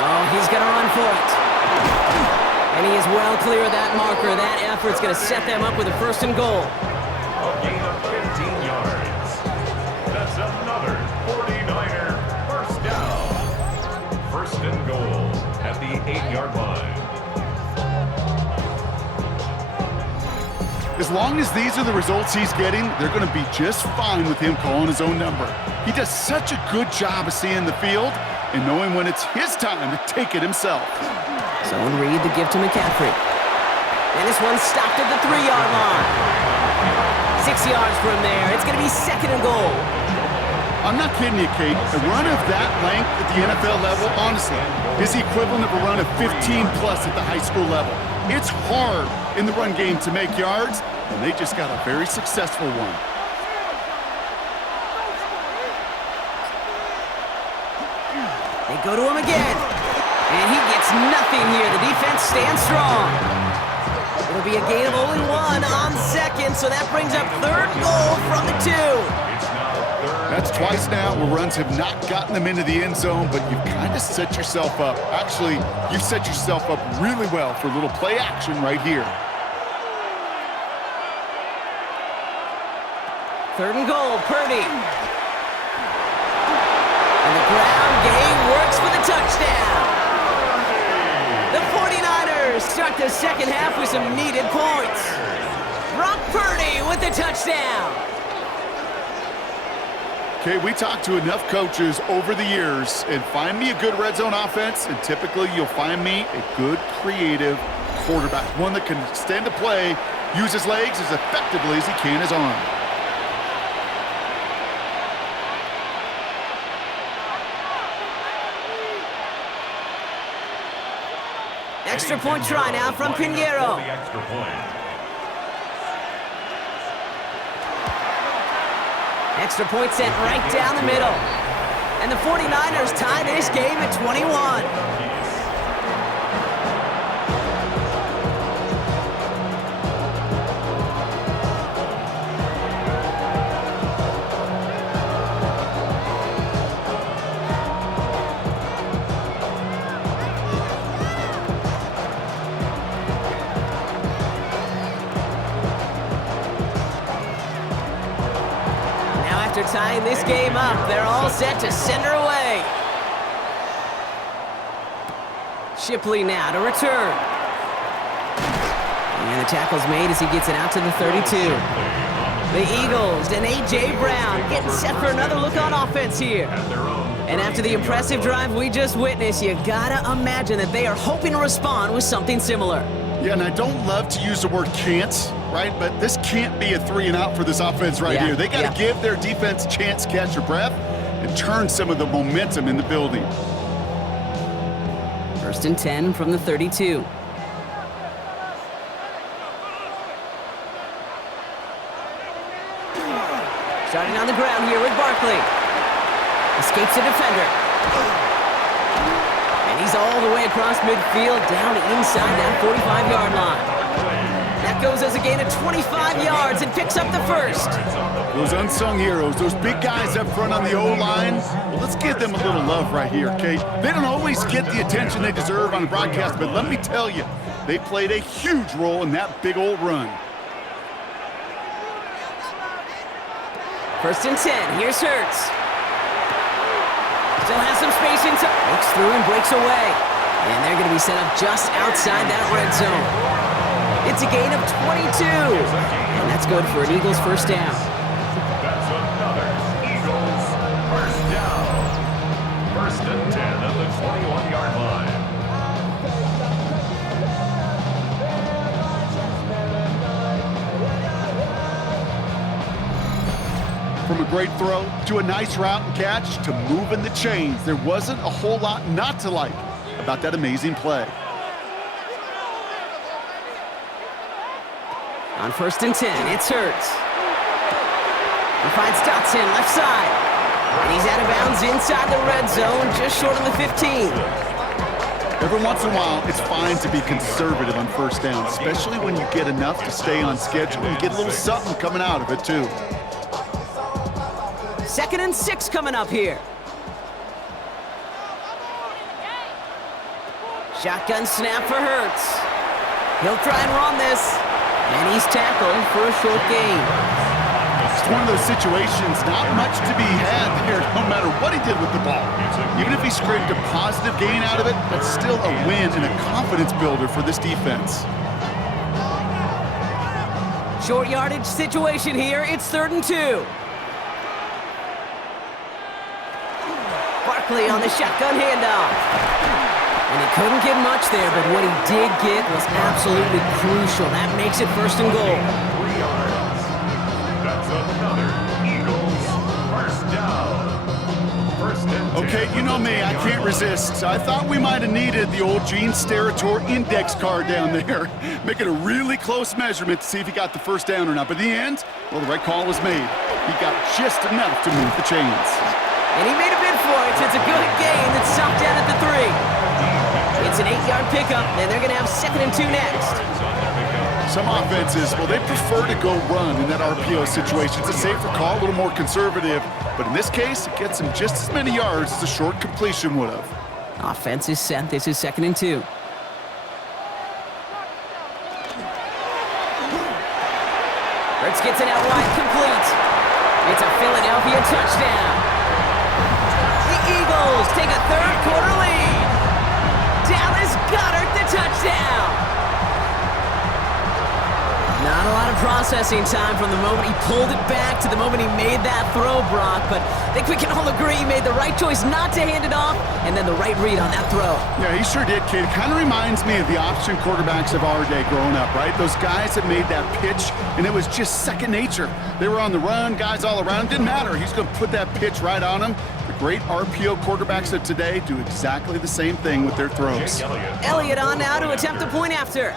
Oh, he's going to run for it. And he is well clear of that marker. That effort's going to set them up with a 1st and goal. A gain of 15 yards. That's another 49er first down. 1st and goal at the 8-yard line. As long as these are the results he's getting, they're going to be just fine with him calling his own number. He does such a good job of seeing the field and knowing when it's his time to take it himself. Zone read to give to McCaffrey. And this one's stopped at the 3-yard line. 6 yards from there. It's going to be 2nd and goal. I'm not kidding you, Kate. A run of that length at the NFL level, honestly, is the equivalent of a run of 15-plus at the high school level. It's hard in the run game to make yards, and they just got a very successful one. They go to him again, and he gets nothing here. The defense stands strong. It'll be a gain of only 1 on 2nd, so that brings up 3rd goal from the 2. That's twice now where runs have not gotten them into the end zone, but you've kind of set yourself up. Actually, you've set yourself up really well for a little play action right here. 3rd and goal, Purdy. And the ground game works for the touchdown. The 49ers start the 2nd half with some needed points. Brock Purdy with the touchdown. Okay, we talked to enough coaches over the years, and find me a good red zone offense, and typically you'll find me a good creative quarterback, one that can extend a play, use his legs as effectively as he can his arm. Extra point try now from Pinheiro. Extra point. Extra point sent right down the middle. And the 49ers tie this game at 21. After tying this game up, they're all set to send her away. Shipley now to return. And the tackle's made as he gets it out to the 32. The Eagles and A.J. Brown getting set for another look on offense here. And after the impressive drive we just witnessed, you gotta imagine that they are hoping to respond with something similar. Yeah, and I don't love to use the word can't, right? But this can't be a 3-and-out for this offense right here. They got to give their defense a chance to catch their breath and turn some of the momentum in the building. 1st and 10 from the 32. Starting on the ground here with Barkley. Escapes the defender. And he's all the way across midfield, down inside that 45-yard line. That goes as a gain of 25 yards and picks up the first. Those unsung heroes, those big guys up front on the O-line, well, let's give them a little love right here, Kate. They don't always get the attention they deserve on the broadcast, but let me tell you, they played a huge role in that big old run. 1st and 10, here's Hurts. Still has some space inside. Looks through and breaks away. And they're going to be set up just outside that red zone. It's a gain of 22. And that's good for an Eagles first down. That's another Eagles first down. 1st and 10 at the 21-yard line. From a great throw to a nice route and catch to moving the chains, there wasn't a whole lot not to like about that amazing play. On 1st and 10, it's Hurts. He finds Dotson left side. And he's out of bounds inside the red zone, just short of the 15. Every once in a while, it's fine to be conservative on 1st down, especially when you get enough to stay on schedule and get a little something coming out of it, too. 2nd and 6 coming up here. Shotgun snap for Hurts. He'll try and run this. And he's tackled for a short gain. It's one of those situations, not much to be had there, no matter what he did with the ball. Even if he scraped a positive gain out of it, that's still a win and a confidence builder for this defense. Short yardage situation here. It's 3rd and 2. Barkley on the shotgun handoff. And he couldn't get much there, but what he did get was absolutely crucial. That makes it 1st and goal. 3 yards. That's another Eagles first down. 1st and 10. Okay, you know me, I can't resist. So I thought we might have needed the old Gene Steratore index card down there. Make it a really close measurement to see if he got the first down or not. But in the end, well, the right call was made. He got just enough to move the chains. And he made a bid for it. It's a good gain that's stopped down at the 3. It's an 8-yard pickup, and they're going to have 2nd and 2 next. Some offenses, well, they prefer to go run in that RPO situation. It's a safer call, a little more conservative. But in this case, it gets him just as many yards as a short completion would have. Offense is set. This is 2nd and 2. Hurts gets it out wide, complete. It's a Philadelphia touchdown. The Eagles take a 3rd quarter lead. Dallas Goedert the touchdown. Not a lot of processing time from the moment he pulled it back to the moment he made that throw, Brock, but I think we can all agree he made the right choice not to hand it off and then the right read on that throw. Yeah, he sure did, kid. It kind of reminds me of the option quarterbacks of our day growing up, right? Those guys that made that pitch, and it was just second nature. They were on the run, guys all around. Didn't matter. He's going to put that pitch right on him. The great RPO quarterbacks of today do exactly the same thing with their throws. Elliott on now to attempt a point after.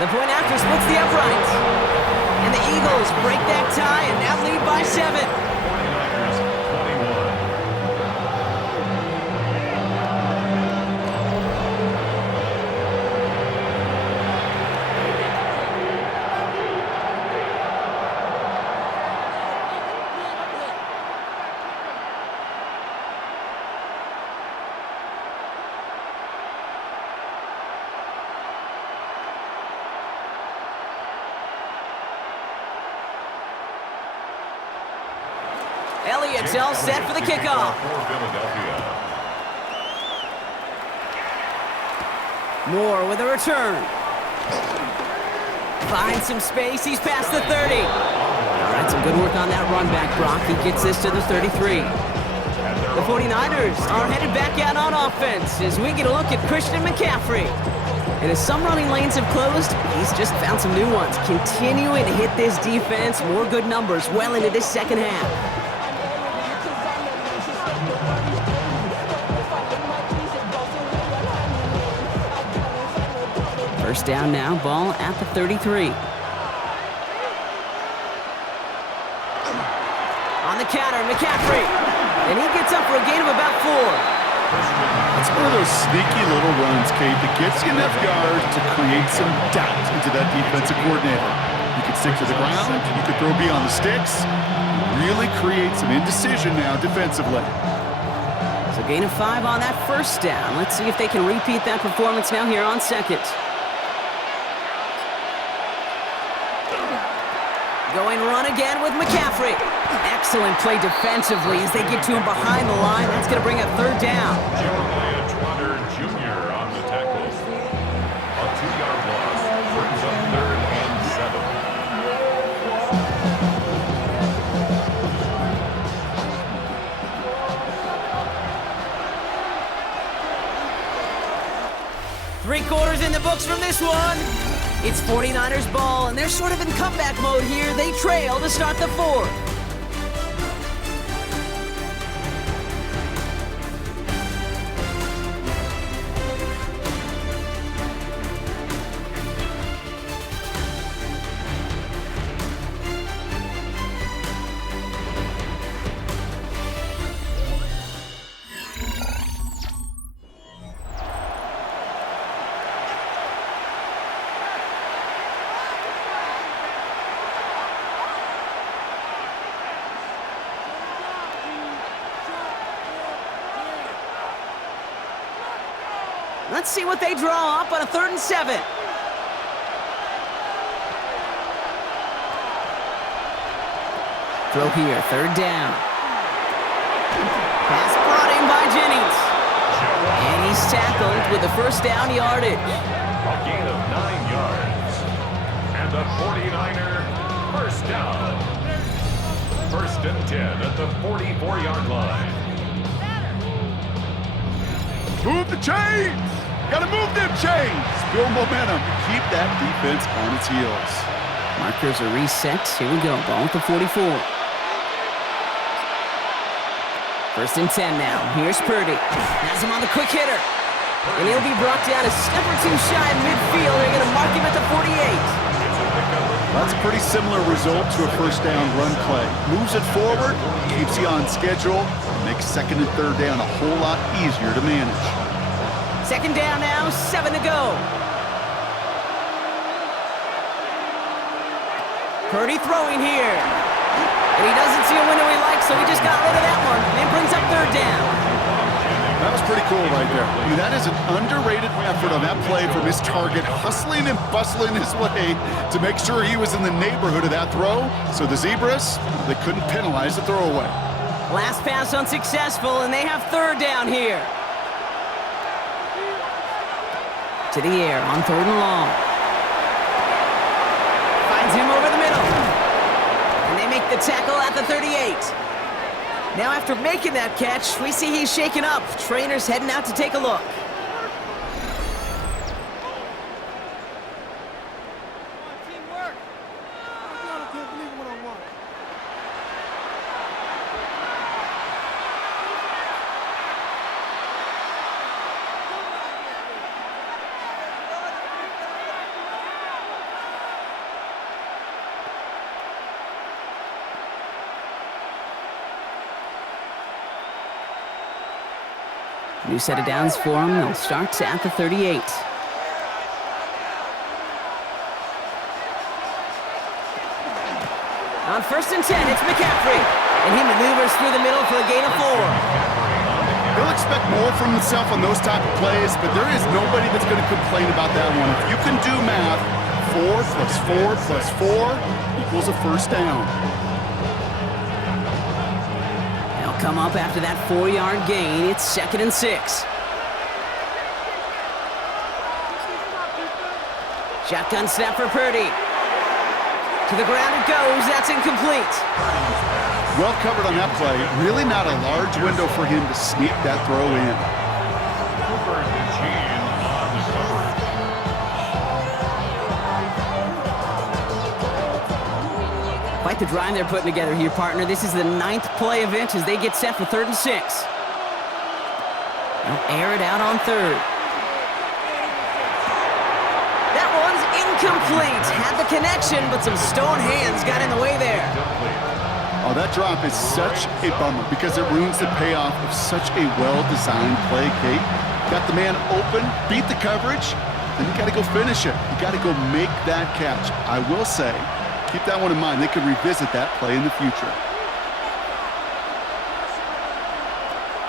The point after splits the uprights. And the Eagles break that tie and now lead by 7. 49ers 21. Elliott's all set for the kickoff. Moore with a return. Finds some space. He's past the 30. All right, some good work on that run back, Brock. He gets this to the 33. The 49ers are headed back out on offense as we get a look at Christian McCaffrey. And as some running lanes have closed, he's just found some new ones. Continuing to hit this defense, more good numbers well into this second half. First down now, ball at the 33. On the counter, McCaffrey. And he gets up for a gain of about 4. It's one of those sneaky little runs, Kate, that gets you enough yards to create some doubt into that defensive coordinator. You can stick to the ground, you can throw beyond the sticks, really create some indecision now defensively. So gain of 5 on that first down. Let's see if they can repeat that performance now here on second. Going run again with McCaffrey. Excellent play defensively as they get to him behind the line. That's going to bring up third down. Jeremiah Trotter Jr. on the tackle. A 2-yard loss brings up 3rd and 7. 3 quarters in the books from this one. It's 49ers ball, and they're sort of in comeback mode here. They trail to start the 4th. Let's see what they draw up on a 3rd and 7. Throw here, 3rd down. Pass brought in by Jennings. And he's tackled with the first down yardage. A gain of 9 yards. And the 49er first down. 1st and 10 at the 44-yard line. Move the chains! Gotta move them chains! Build momentum. Keep that defense on its heels. Markers are reset. Here we go. Ball at the 44. 1st and 10 now. Here's Purdy. Has him on the quick hitter. And he'll be brought down a step or 2 shy of midfield. They're going to mark him at the 48. That's a pretty similar result to a first down run play. Moves it forward, keeps you on schedule, makes 2nd and 3rd down a whole lot easier to manage. 2nd down now, 7 to go. Purdy throwing here. And he doesn't see a window he likes, so he just got rid of that one. And brings up 3rd down. That was pretty cool right there. I mean, that is an underrated effort on that play from his target, hustling and bustling his way to make sure he was in the neighborhood of that throw. So the Zebras, they couldn't penalize the throwaway. Last pass unsuccessful, and they have 3rd down here. To the air on 3rd and long. Finds him over the middle. And they make the tackle at the 38. Now after making that catch, we see he's shaken up. Trainer's heading out to take a look. New set of downs for him. They'll start at the 38. On 1st and 10, it's McCaffrey. And he maneuvers through the middle for a gain of 4. He'll expect more from himself on those type of plays, but there is nobody that's going to complain about that one. If you can do math, 4 plus 4 plus 4 equals a first down. Come up after that 4-yard gain. It's 2nd and 6. Shotgun snap for Purdy. To the ground it goes. That's incomplete. Well covered on that play. Really not a large window for him to sneak that throw in. Cooper DeJean on the coverage. Quite the drive they're putting together here, partner. This is the 9th play of inches. They get set for 3rd and 6. They'll air it out on 3rd. That one's incomplete. Had the connection, but some stone hands got in the way there. Oh, that drop is such a bummer because it ruins the payoff of such a well-designed play, Kate. Got the man open, beat the coverage, then you got to go finish it. You got to go make that catch. I will say, keep that one in mind. They could revisit that play in the future.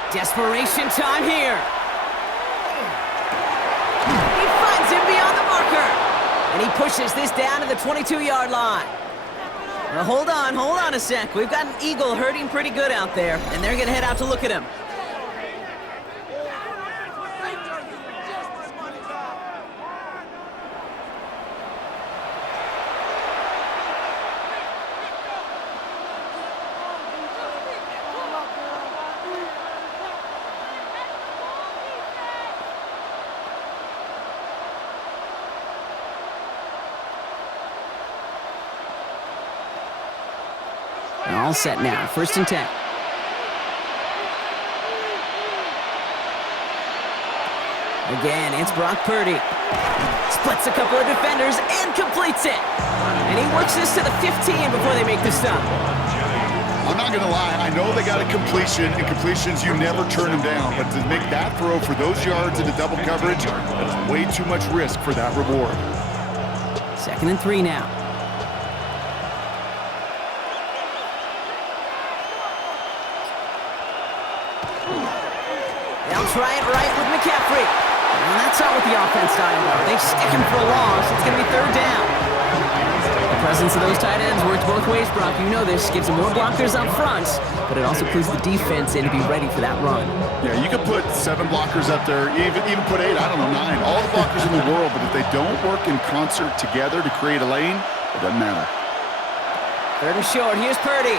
Desperation time here. He finds him beyond the marker. And he pushes this down to the 22-yard line. Well, hold on a sec. We've got an Eagle hurting pretty good out there, and they're going to head out to look at him. All set now, 1st and 10. Again, it's Brock Purdy. Splits a couple of defenders and completes it. And he works this to the 15 before they make the stop. I'm not going to lie. I know they got a completion, and completions, you never turn them down. But to make that throw for those yards into double coverage, that's way too much risk for that reward. 2nd and 3 now. They'll try it right with McCaffrey. And that's not what the offense style though. They stick him for a loss. It's going to be 3rd down. The presence of those tight ends works both ways, Brock. You know this. Gives them more blockers up front, but it also clues the defense in to be ready for that run. Yeah, you could put 7 blockers up there, even put 8, I don't know, 9. All the blockers in the world, but if they don't work in concert together to create a lane, it doesn't matter. 3rd and short. Here's Purdy.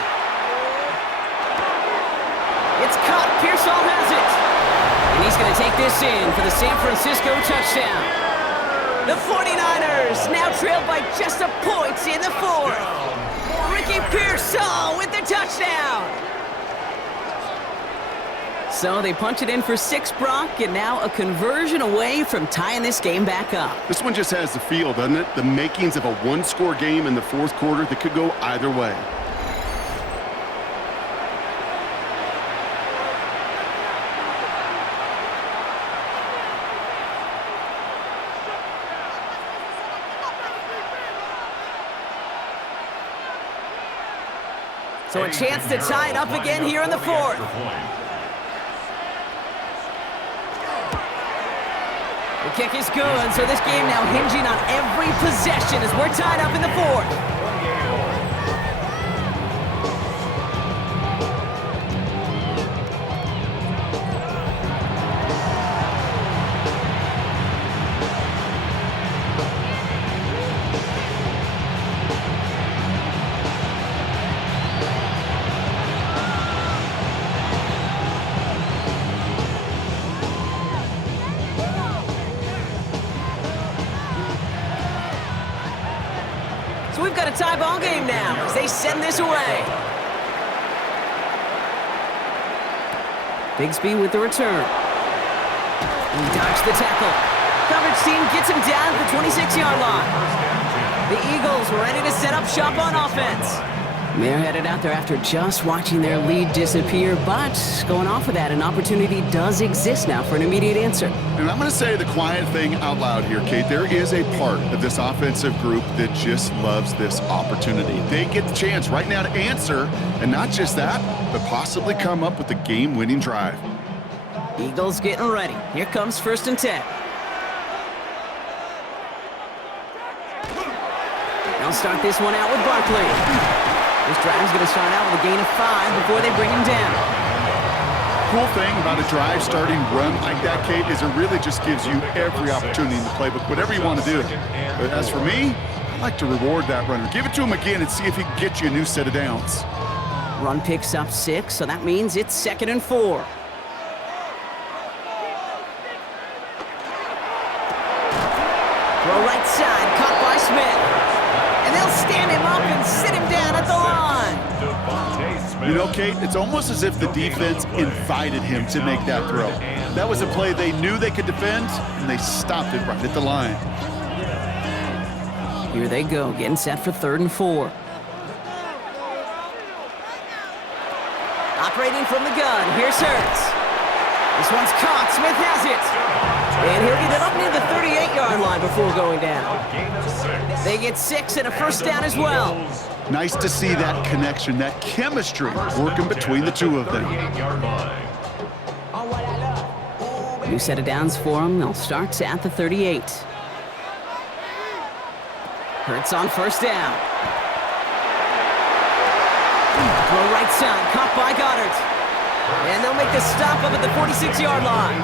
It's caught. Pearsall has it. And he's going to take this in for the San Francisco touchdown. The 49ers now trailed by just a point in the 4th. Ricky Pearsall with the touchdown. So they punch it in for 6, Brock, and now a conversion away from tying this game back up. This one just has the feel, doesn't it? The makings of a one-score game in the 4th quarter that could go either way. So a chance to tie it up again here in the 4th. The kick is good, so this game now hinging on every possession as we're tied up in the 4th. So we've got a tie ball game now as they send this away. Bigsby with the return. He dodged the tackle. Coverage team gets him down at the 26-yard line. The Eagles ready to set up shop on offense. They're headed out there after just watching their lead disappear, but going off of that, an opportunity does exist now for an immediate answer. And I'm going to say the quiet thing out loud here, Kate. There is a part of this offensive group that just loves this opportunity. They get the chance right now to answer, and not just that, but possibly come up with a game-winning drive. Eagles getting ready. Here comes 1st and 10. They'll start this one out with Barkley. This drive's going to start out with a gain of 5 before they bring him down. cool thing about a drive starting run like that, Kate, is it really just gives you every opportunity in the playbook, whatever you want to do. But as for me, I like to reward that runner. Give it to him again and see if he can get you a new set of downs. Run picks up 6, so that means it's 2nd and 4. Throw right side, caught by Smith. And they'll stand him up and sit him down at the line. You know, Kate, it's almost as if the defense invited him to make that throw. That was a play they knew they could defend, and they stopped it right at the line. Here they go, getting set for 3rd and 4. Operating from the gun, here's Hurts. This one's caught, Smith has it. And he'll get it up near the 38-yard line before going down. They get 6 and a first down as well. Nice to see that connection, that chemistry working between the two of them. New set of downs for them. They'll start at the 38. Hurts on first down. Throw right side, caught by Goddard. And they'll make the stop up at the 46-yard line.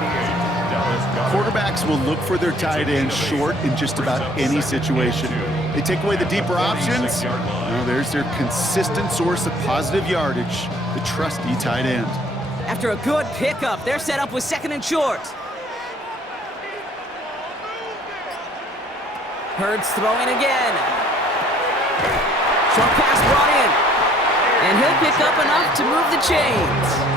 Quarterbacks will look for their tight end short in just about any situation. They take away the deeper options. Well, there's their consistent source of positive yardage, the trusty tight end. After a good pickup, they're set up with 2nd and short. Hurts throwing again. Short pass brought in. And he'll pick up enough to move the chains.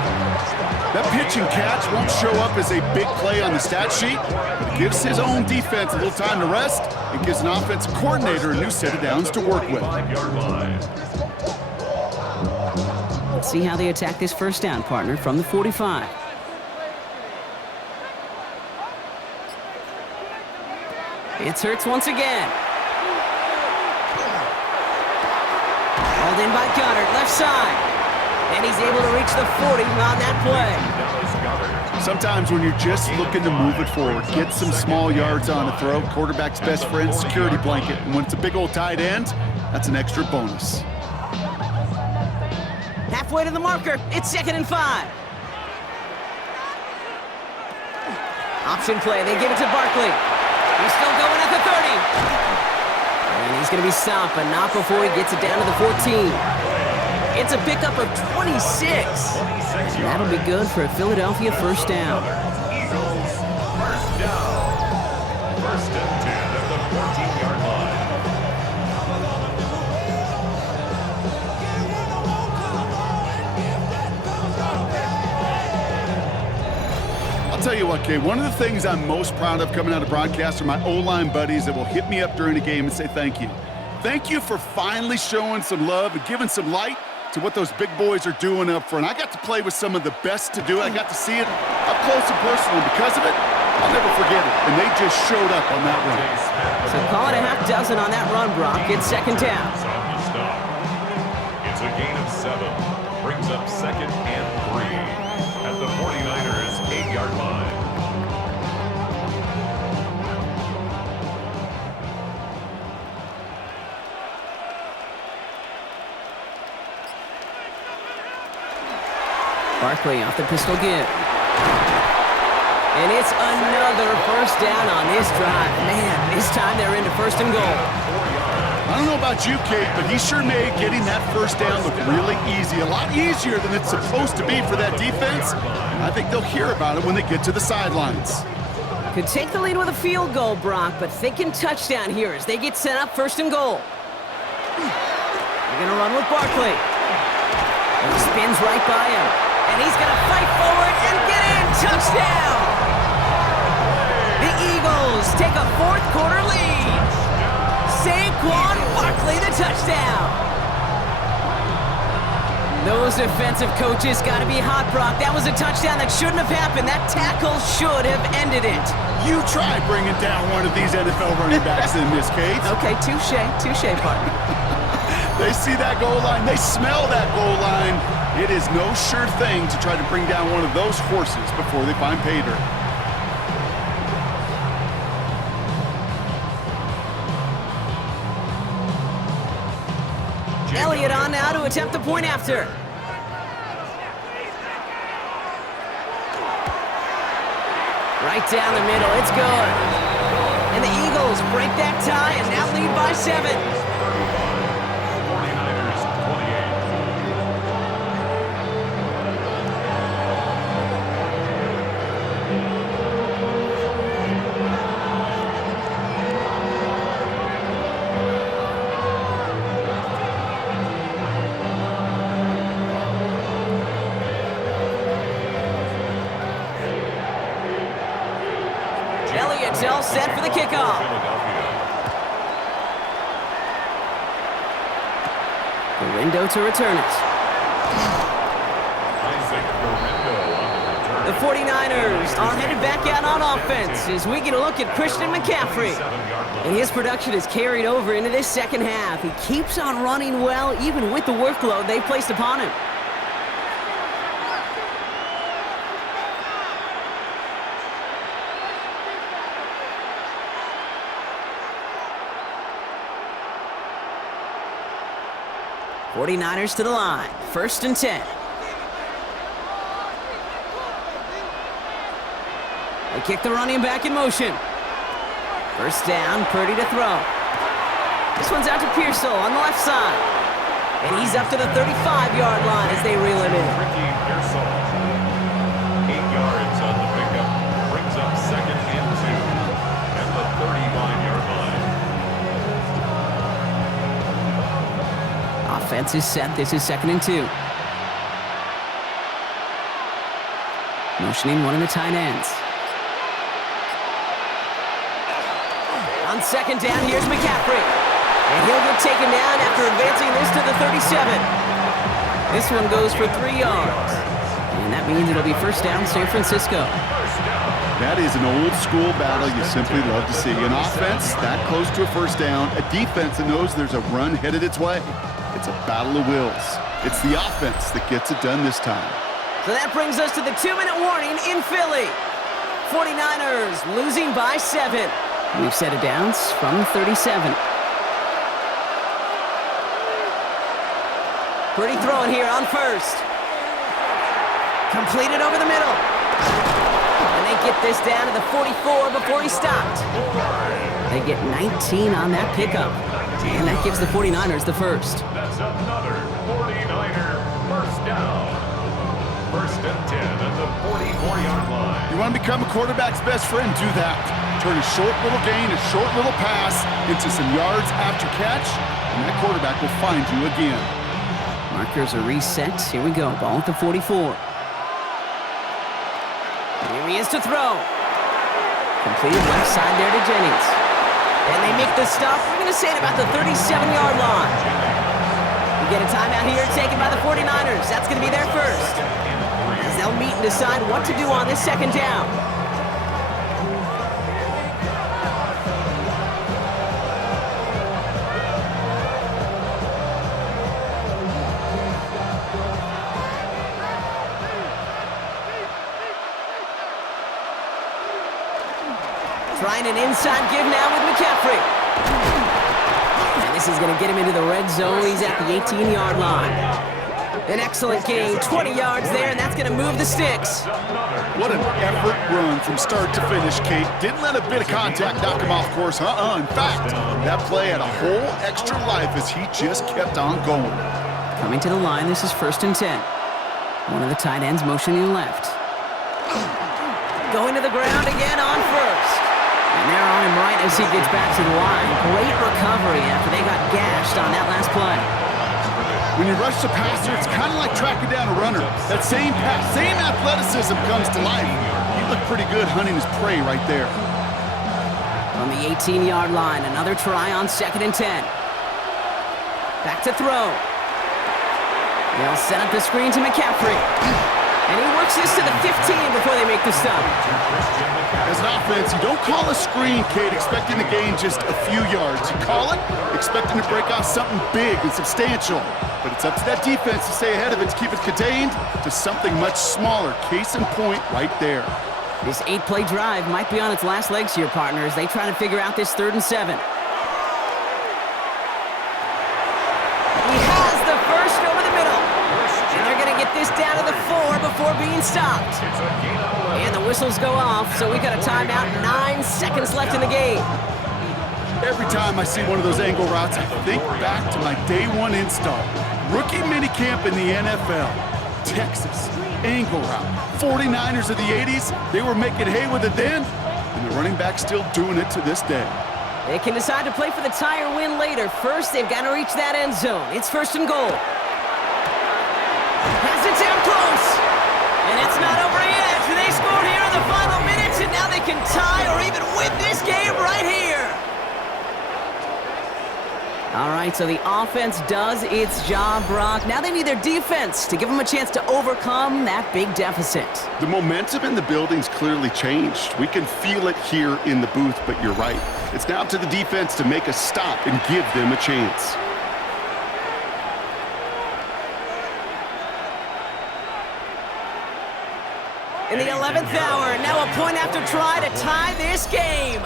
That pitch and catch won't show up as a big play on the stat sheet, but it gives his own defense a little time to rest. It gives an offensive coordinator a new set of downs to work with. Let's see how they attack this first down, partner, from the 45. It's Hurts once again. Hauled in by Goddard, left side. And he's able to reach the 40 on that play. Sometimes when you're just looking to move it forward, get some small yards on a throw, quarterback's best friend, security blanket. And when it's a big old tight end, that's an extra bonus. Halfway to the marker, it's 2nd and 5. Option play, they give it to Barkley. He's still going at the 30. And he's going to be stopped, but not before he gets it down to the 14. It's a pickup of 26. And that'll be good for a Philadelphia first down. Eagles, first down. 1st and 10 at the 14-yard line. I'll tell you what, Kay, one of the things I'm most proud of coming out of broadcast are my O-line buddies that will hit me up during the game and say thank you. Thank you for finally showing some love and giving some light to what those big boys are doing up front. I got to play with some of the best to do it. I got to see it up close and personal. And because of it, I'll never forget it. And they just showed up on that run. So call it a half dozen on that run, Brock. It's 2nd down. It's a gain of 7. Brings up 2nd and 3 at the 49ers' 8-yard line. Barkley off the pistol give. And it's another first down on this drive. Man, this time they're into 1st and goal. I don't know about you, Kate, but he sure made getting that first down look really easy. A lot easier than it's supposed to be for that defense. I think they'll hear about it when they get to the sidelines. Could take the lead with a field goal, Brock, but thinking touchdown here as they get set up 1st and goal. They're going to run with Barkley. And he spins right by him. And he's going to fight forward and get in. Touchdown! The Eagles take a 4th quarter lead. Saquon Barkley, the touchdown. Those defensive coaches got to be hot, Brock. That was a touchdown that shouldn't have happened. That tackle should have ended it. You try bringing down one of these NFL running backs in this case. Okay, touche, partner. They see that goal line. They smell that goal line. It is no sure thing to try to bring down one of those horses before they find pay dirt. Elliott on now to attempt the point after. Right down the middle. It's good. And the Eagles break that tie and now lead by 7. 49ers 28. Elliott's all set for the kickoff. Window to return it. The 49ers are headed back out on offense as we get a look at Christian McCaffrey. And his production is carried over into this second half. He keeps on running well, even with the workload they placed upon him. '49ers to the line. 1st and 10. They kick the running back in motion. 1st down, Purdy to throw. This one's out to Pearsall on the left side. And he's up to the 35-yard line as they reel him in. 8 yards on the pickup. Brings up 2nd and 2. At the 35-yard line. Offense is set. This is 2nd and 2. Motioning one of the tight ends. On 2nd down, here's McCaffrey. And he'll get taken down after advancing this to the 37. This one goes for 3 yards. And that means it'll be 1st down, San Francisco. That is an old-school battle you simply love to see. An offense that close to a 1st down, a defense that knows there's a run headed its way. It's a battle of wills. It's the offense that gets it done this time. So that brings us to the 2-minute warning in Philly. 49ers losing by 7. We've set it downs from 37. Purdy throwing here on 1st. Completed over the middle. And they get this down to the 44 before he stopped. They get 19 on that pickup. And that gives the 49ers the 1st. That's another 49er 1st down. 1st and 10 at the 44-yard line. You want to become a quarterback's best friend? Do that. Turn a short little gain, a short little pass into some yards after catch, and that quarterback will find you again. Markers are reset. Here we go. Ball at the 44. Here he is to throw. Completed left side there to Jennings. And they make the stop. We're going to say it about the 37-yard line. We get a timeout here taken by the 49ers. That's going to be their 1st. As they'll meet and decide what to do on this 2nd down. Trying an inside give now with McCaffrey. And this is going to get him into the red zone. He's at the 18-yard line. An excellent gain, 20 yards there, and that's going to move the sticks. What an effort run from start to finish, Kate. Didn't let a bit of contact knock him off course. In fact, that play had a whole extra life as he just kept on going. Coming to the line, this is 1st and 10. One of the tight ends motioning left. Going to the ground again on 1st. And they're on him right as he gets back to the line. Great recovery after they got gashed on that last play. When you rush the passer, it's kind of like tracking down a runner. That same pass, same athleticism comes to life. He looked pretty good hunting his prey right there. On the 18-yard line, another try on 2nd and 10. Back to throw. They'll set up the screen to McCaffrey. And he works this to the 15 before they make the stop. As an offense, you don't call a screen, Kate, expecting to gain just a few yards. You call it expecting to break off something big and substantial. But it's up to that defense to stay ahead of it, to keep it contained to something much smaller. Case in point right there. This 8-play drive might be on its last legs here, partners. They try to figure out this 3rd and 7. He has the 1st over the middle. And they're going to get this this down to the 4 before being stopped. It's a gain of 11. And the whistles go off, so we got a timeout, 9 seconds left in the game. Every time I see one of those angle routes, I think back to my day one install. Rookie minicamp in the NFL. Texas, angle route. 49ers of the 80s, they were making hay with it then, and the running back's still doing it to this day. They can decide to play for the tie or win later. First, they've got to reach that end zone. It's 1st and goal. Has it down close. And it's not over yet. They scored here in the final minutes, and now they can tie or even win this game right here. All right, so the offense does its job, Brock. Now they need their defense to give them a chance to overcome that big deficit. The momentum in the building's clearly changed. We can feel it here in the booth, but you're right. It's now up to the defense to make a stop and give them a chance. In the 11th hour, now a point after try to tie this game.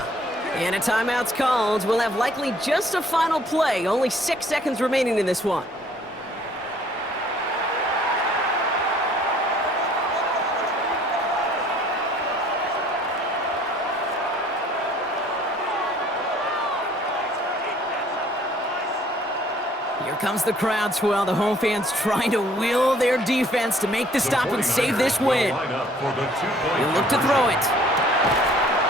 And a timeout's called. We'll have likely just a final play. Only 6 seconds remaining in this one. Here comes the crowd swell. The home fans trying to will their defense to make the stop and save this win. He'll look to throw it.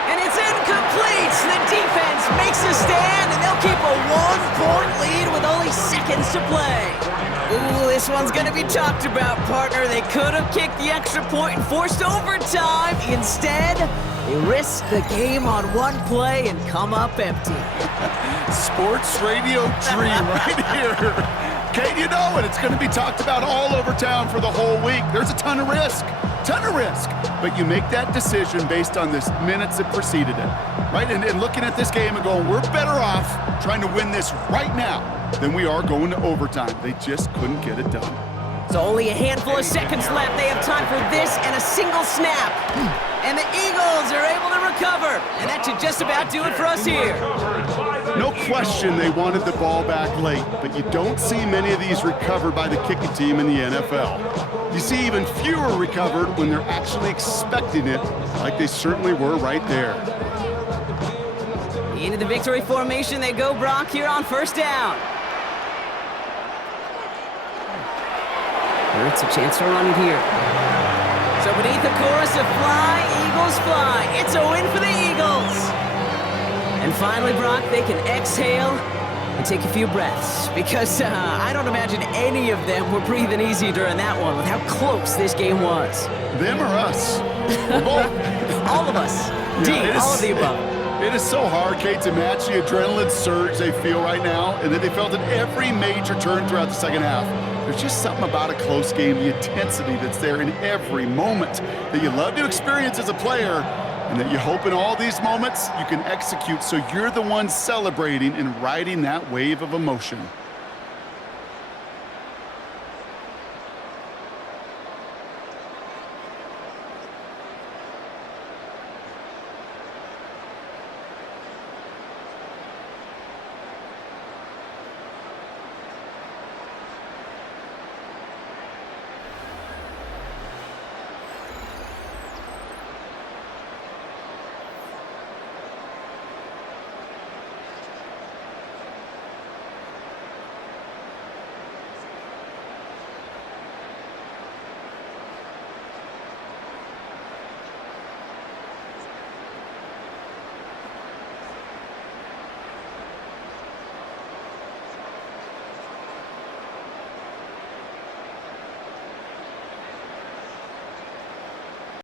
And it's incomplete. The defense makes a stand, and they'll keep a 1-point lead with only seconds to play. Ooh, this one's going to be talked about, partner. They could have kicked the extra point and forced overtime. Instead, they risk the game on one play and come up empty. Sports radio dream right here. Kate, you know it. It's going to be talked about all over town for the whole week. There's a ton of risk. But you make that decision based on the minutes that preceded it, right? And looking at this game and going, we're better off trying to win this right now than we are going to overtime. They just couldn't get it done. So only a handful of seconds left. They have time for this and a single snap. And the Eagles are able to recover. And that should just about do it for us here. No question they wanted the ball back late, but you don't see many of these recovered by the kicking team in the NFL. You see even fewer recovered when they're actually expecting it, like they certainly were right there. Into the victory formation they go, Brock, here on 1st down. It's a chance to run it here. So beneath the chorus of fly, Eagles fly. It's a win for the Eagles. And finally, Brock, they can exhale and take a few breaths, because I don't imagine any of them were breathing easy during that one with how close this game was. Them or us? Both. All of us. All of the above. It is so hard, Kate, to match the adrenaline surge they feel right now, and that they felt at every major turn throughout the second half. There's just something about a close game, the intensity that's there in every moment that you love to experience as a player, and that you hope in all these moments you can execute so you're the one celebrating and riding that wave of emotion.